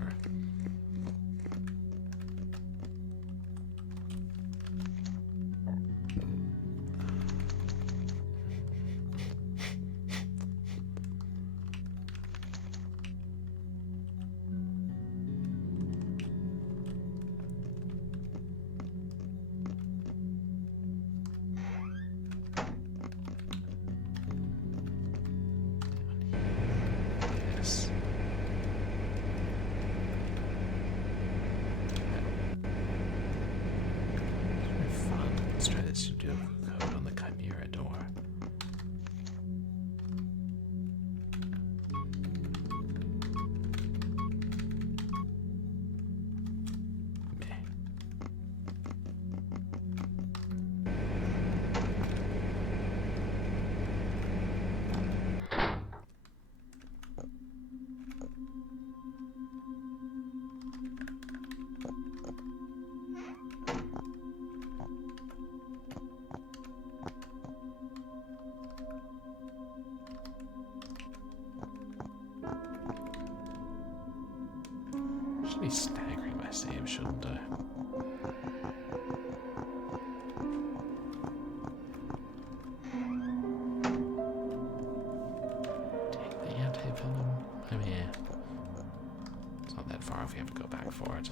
Let's try the sudoku code on the Chimera door. Meh. Should be staggering my save, shouldn't I? Take the anti-venom. I mean, it's not that far if we have to go back for it.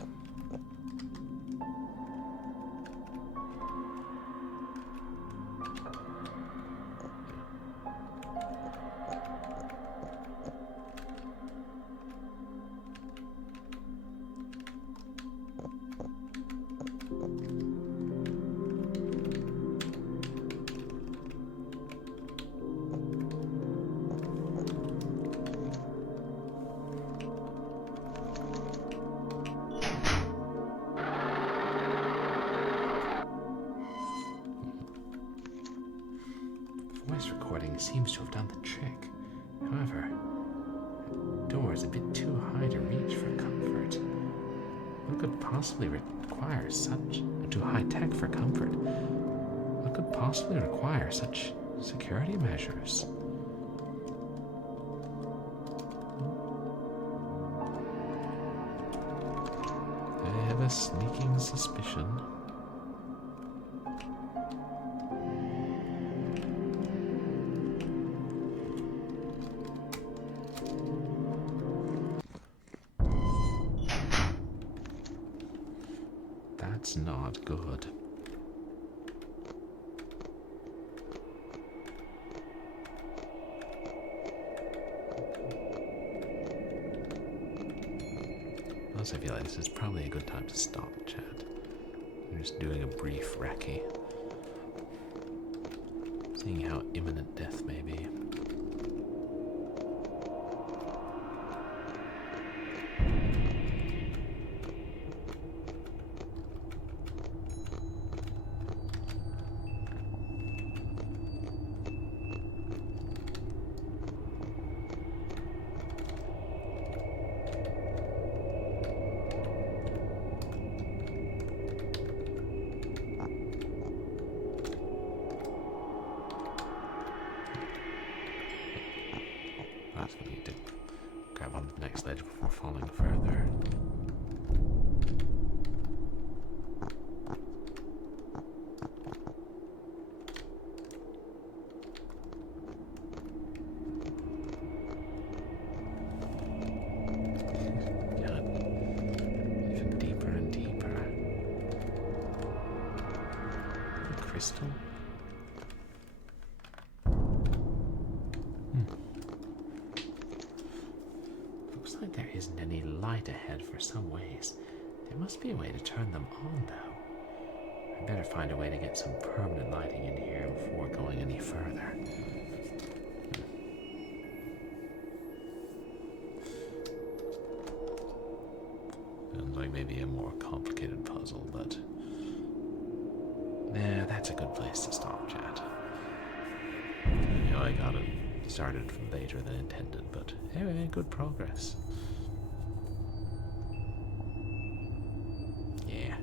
Voice recording seems to have done the trick. However, the door is a bit too high to reach for comfort. What could possibly require such too high tech for comfort? What could possibly require such security measures? I have a sneaking suspicion. That's not good. Also, I feel like this is probably a good time to stop, chat. I'm just doing a brief recce. Seeing how imminent death may be. Perhaps we need to grab onto the next ledge before falling further. Yeah, even deeper and deeper. A crystal? Looks like there isn't any light ahead for some ways. There must be a way to turn them on, though. I better find a way to get some permanent lighting in here before going any further. Sounds like maybe a more complicated puzzle, but... Nah, that's a good place to stop, chat. You know, I got it started later than intended, but anyway, good progress. Yeah.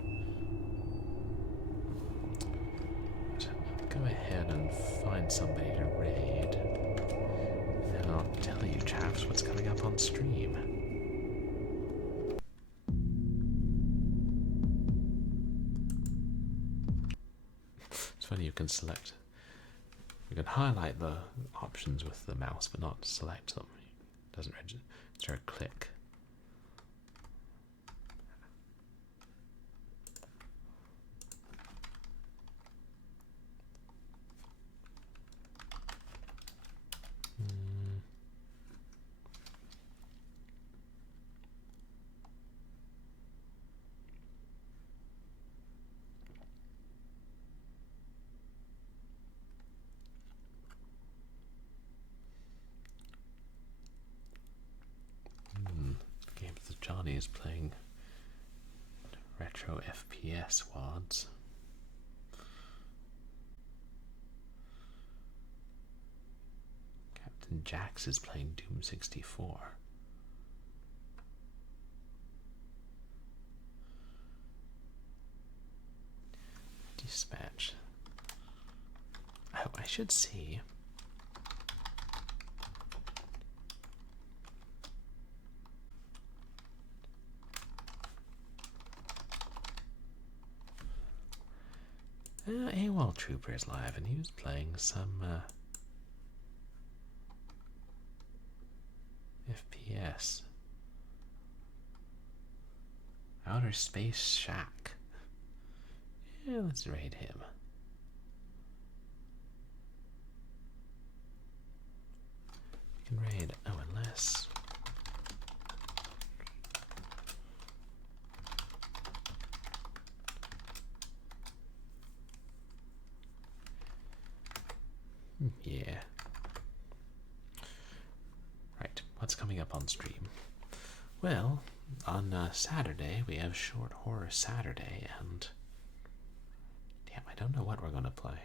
But go ahead and find somebody to raid. And I'll tell you, chaps, what's coming up on stream. It's funny, you can select. You can highlight the options with the mouse, but not select them. It doesn't register a click. Games that Johnny is playing retro FPS wads. Captain Jax is playing Doom 64. Dispatch. Oh, I should see. AWOL Trooper is live, and he was playing some FPS. Outer Space Shack. Yeah, let's raid him. We can raid. Oh, unless. Yeah. Right, what's coming up on stream? Well, on Saturday, we have Short Horror Saturday, and... Damn, I don't know what we're going to play.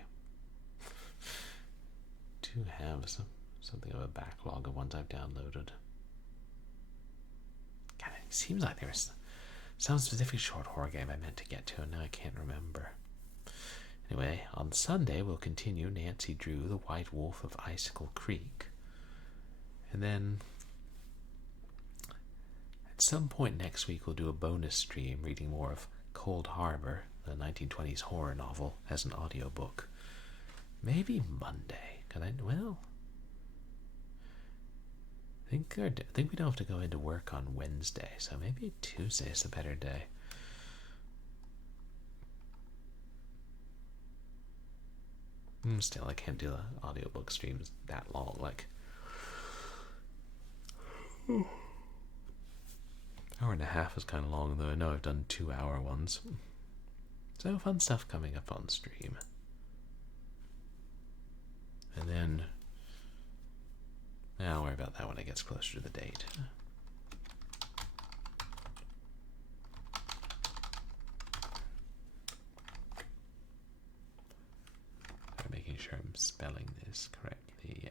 Do have something of a backlog of ones I've downloaded. God, it seems like there was some specific short horror game I meant to get to, and now I can't remember. Anyway, on Sunday we'll continue Nancy Drew, The White Wolf of Icicle Creek. And then at some point next week we'll do a bonus stream reading more of Cold Harbor, the 1920s horror novel, as an audiobook. Maybe Monday. I think we don't have to go into work on Wednesday, so maybe Tuesday is a better day. Still, I can't do the audiobook streams that long. Like, Hour and a half is kind of long, though. I know I've done 2-hour ones. So fun stuff coming up on stream. And then, I'll worry about that when it gets closer to the date. I'm making sure I'm spelling this correctly. Yeah.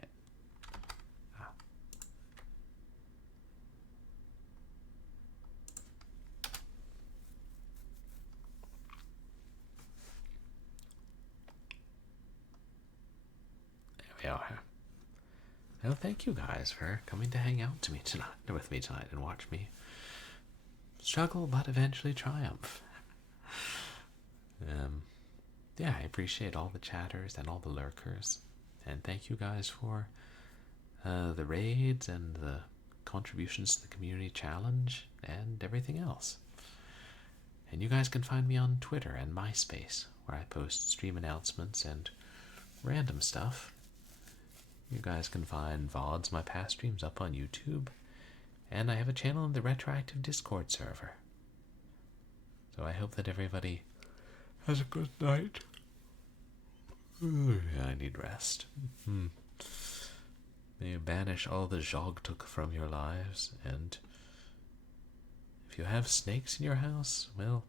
There we are. Well, thank you guys for coming to hang out with me tonight and watch me struggle but eventually triumph. Yeah, I appreciate all the chatters and all the lurkers, and thank you guys for the raids and the contributions to the community challenge and everything else. And you guys can find me on Twitter and MySpace, where I post stream announcements and random stuff. You guys can find VODs, my past streams, up on YouTube, and I have a channel in the Retroactive Discord server. So I hope that everybody has a good night. Yeah, I need rest. May you banish all the zhogtk from your lives, and if you have snakes in your house, well,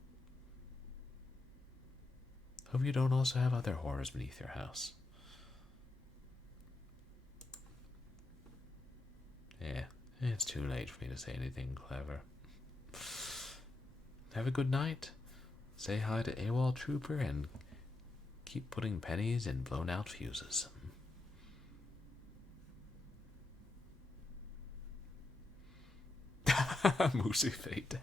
hope you don't also have other horrors beneath your house. Yeah, it's too late for me to say anything clever. Have a good night. Say hi to AWOL Trooper and keep putting pennies in blown out fuses. Moosey Fate.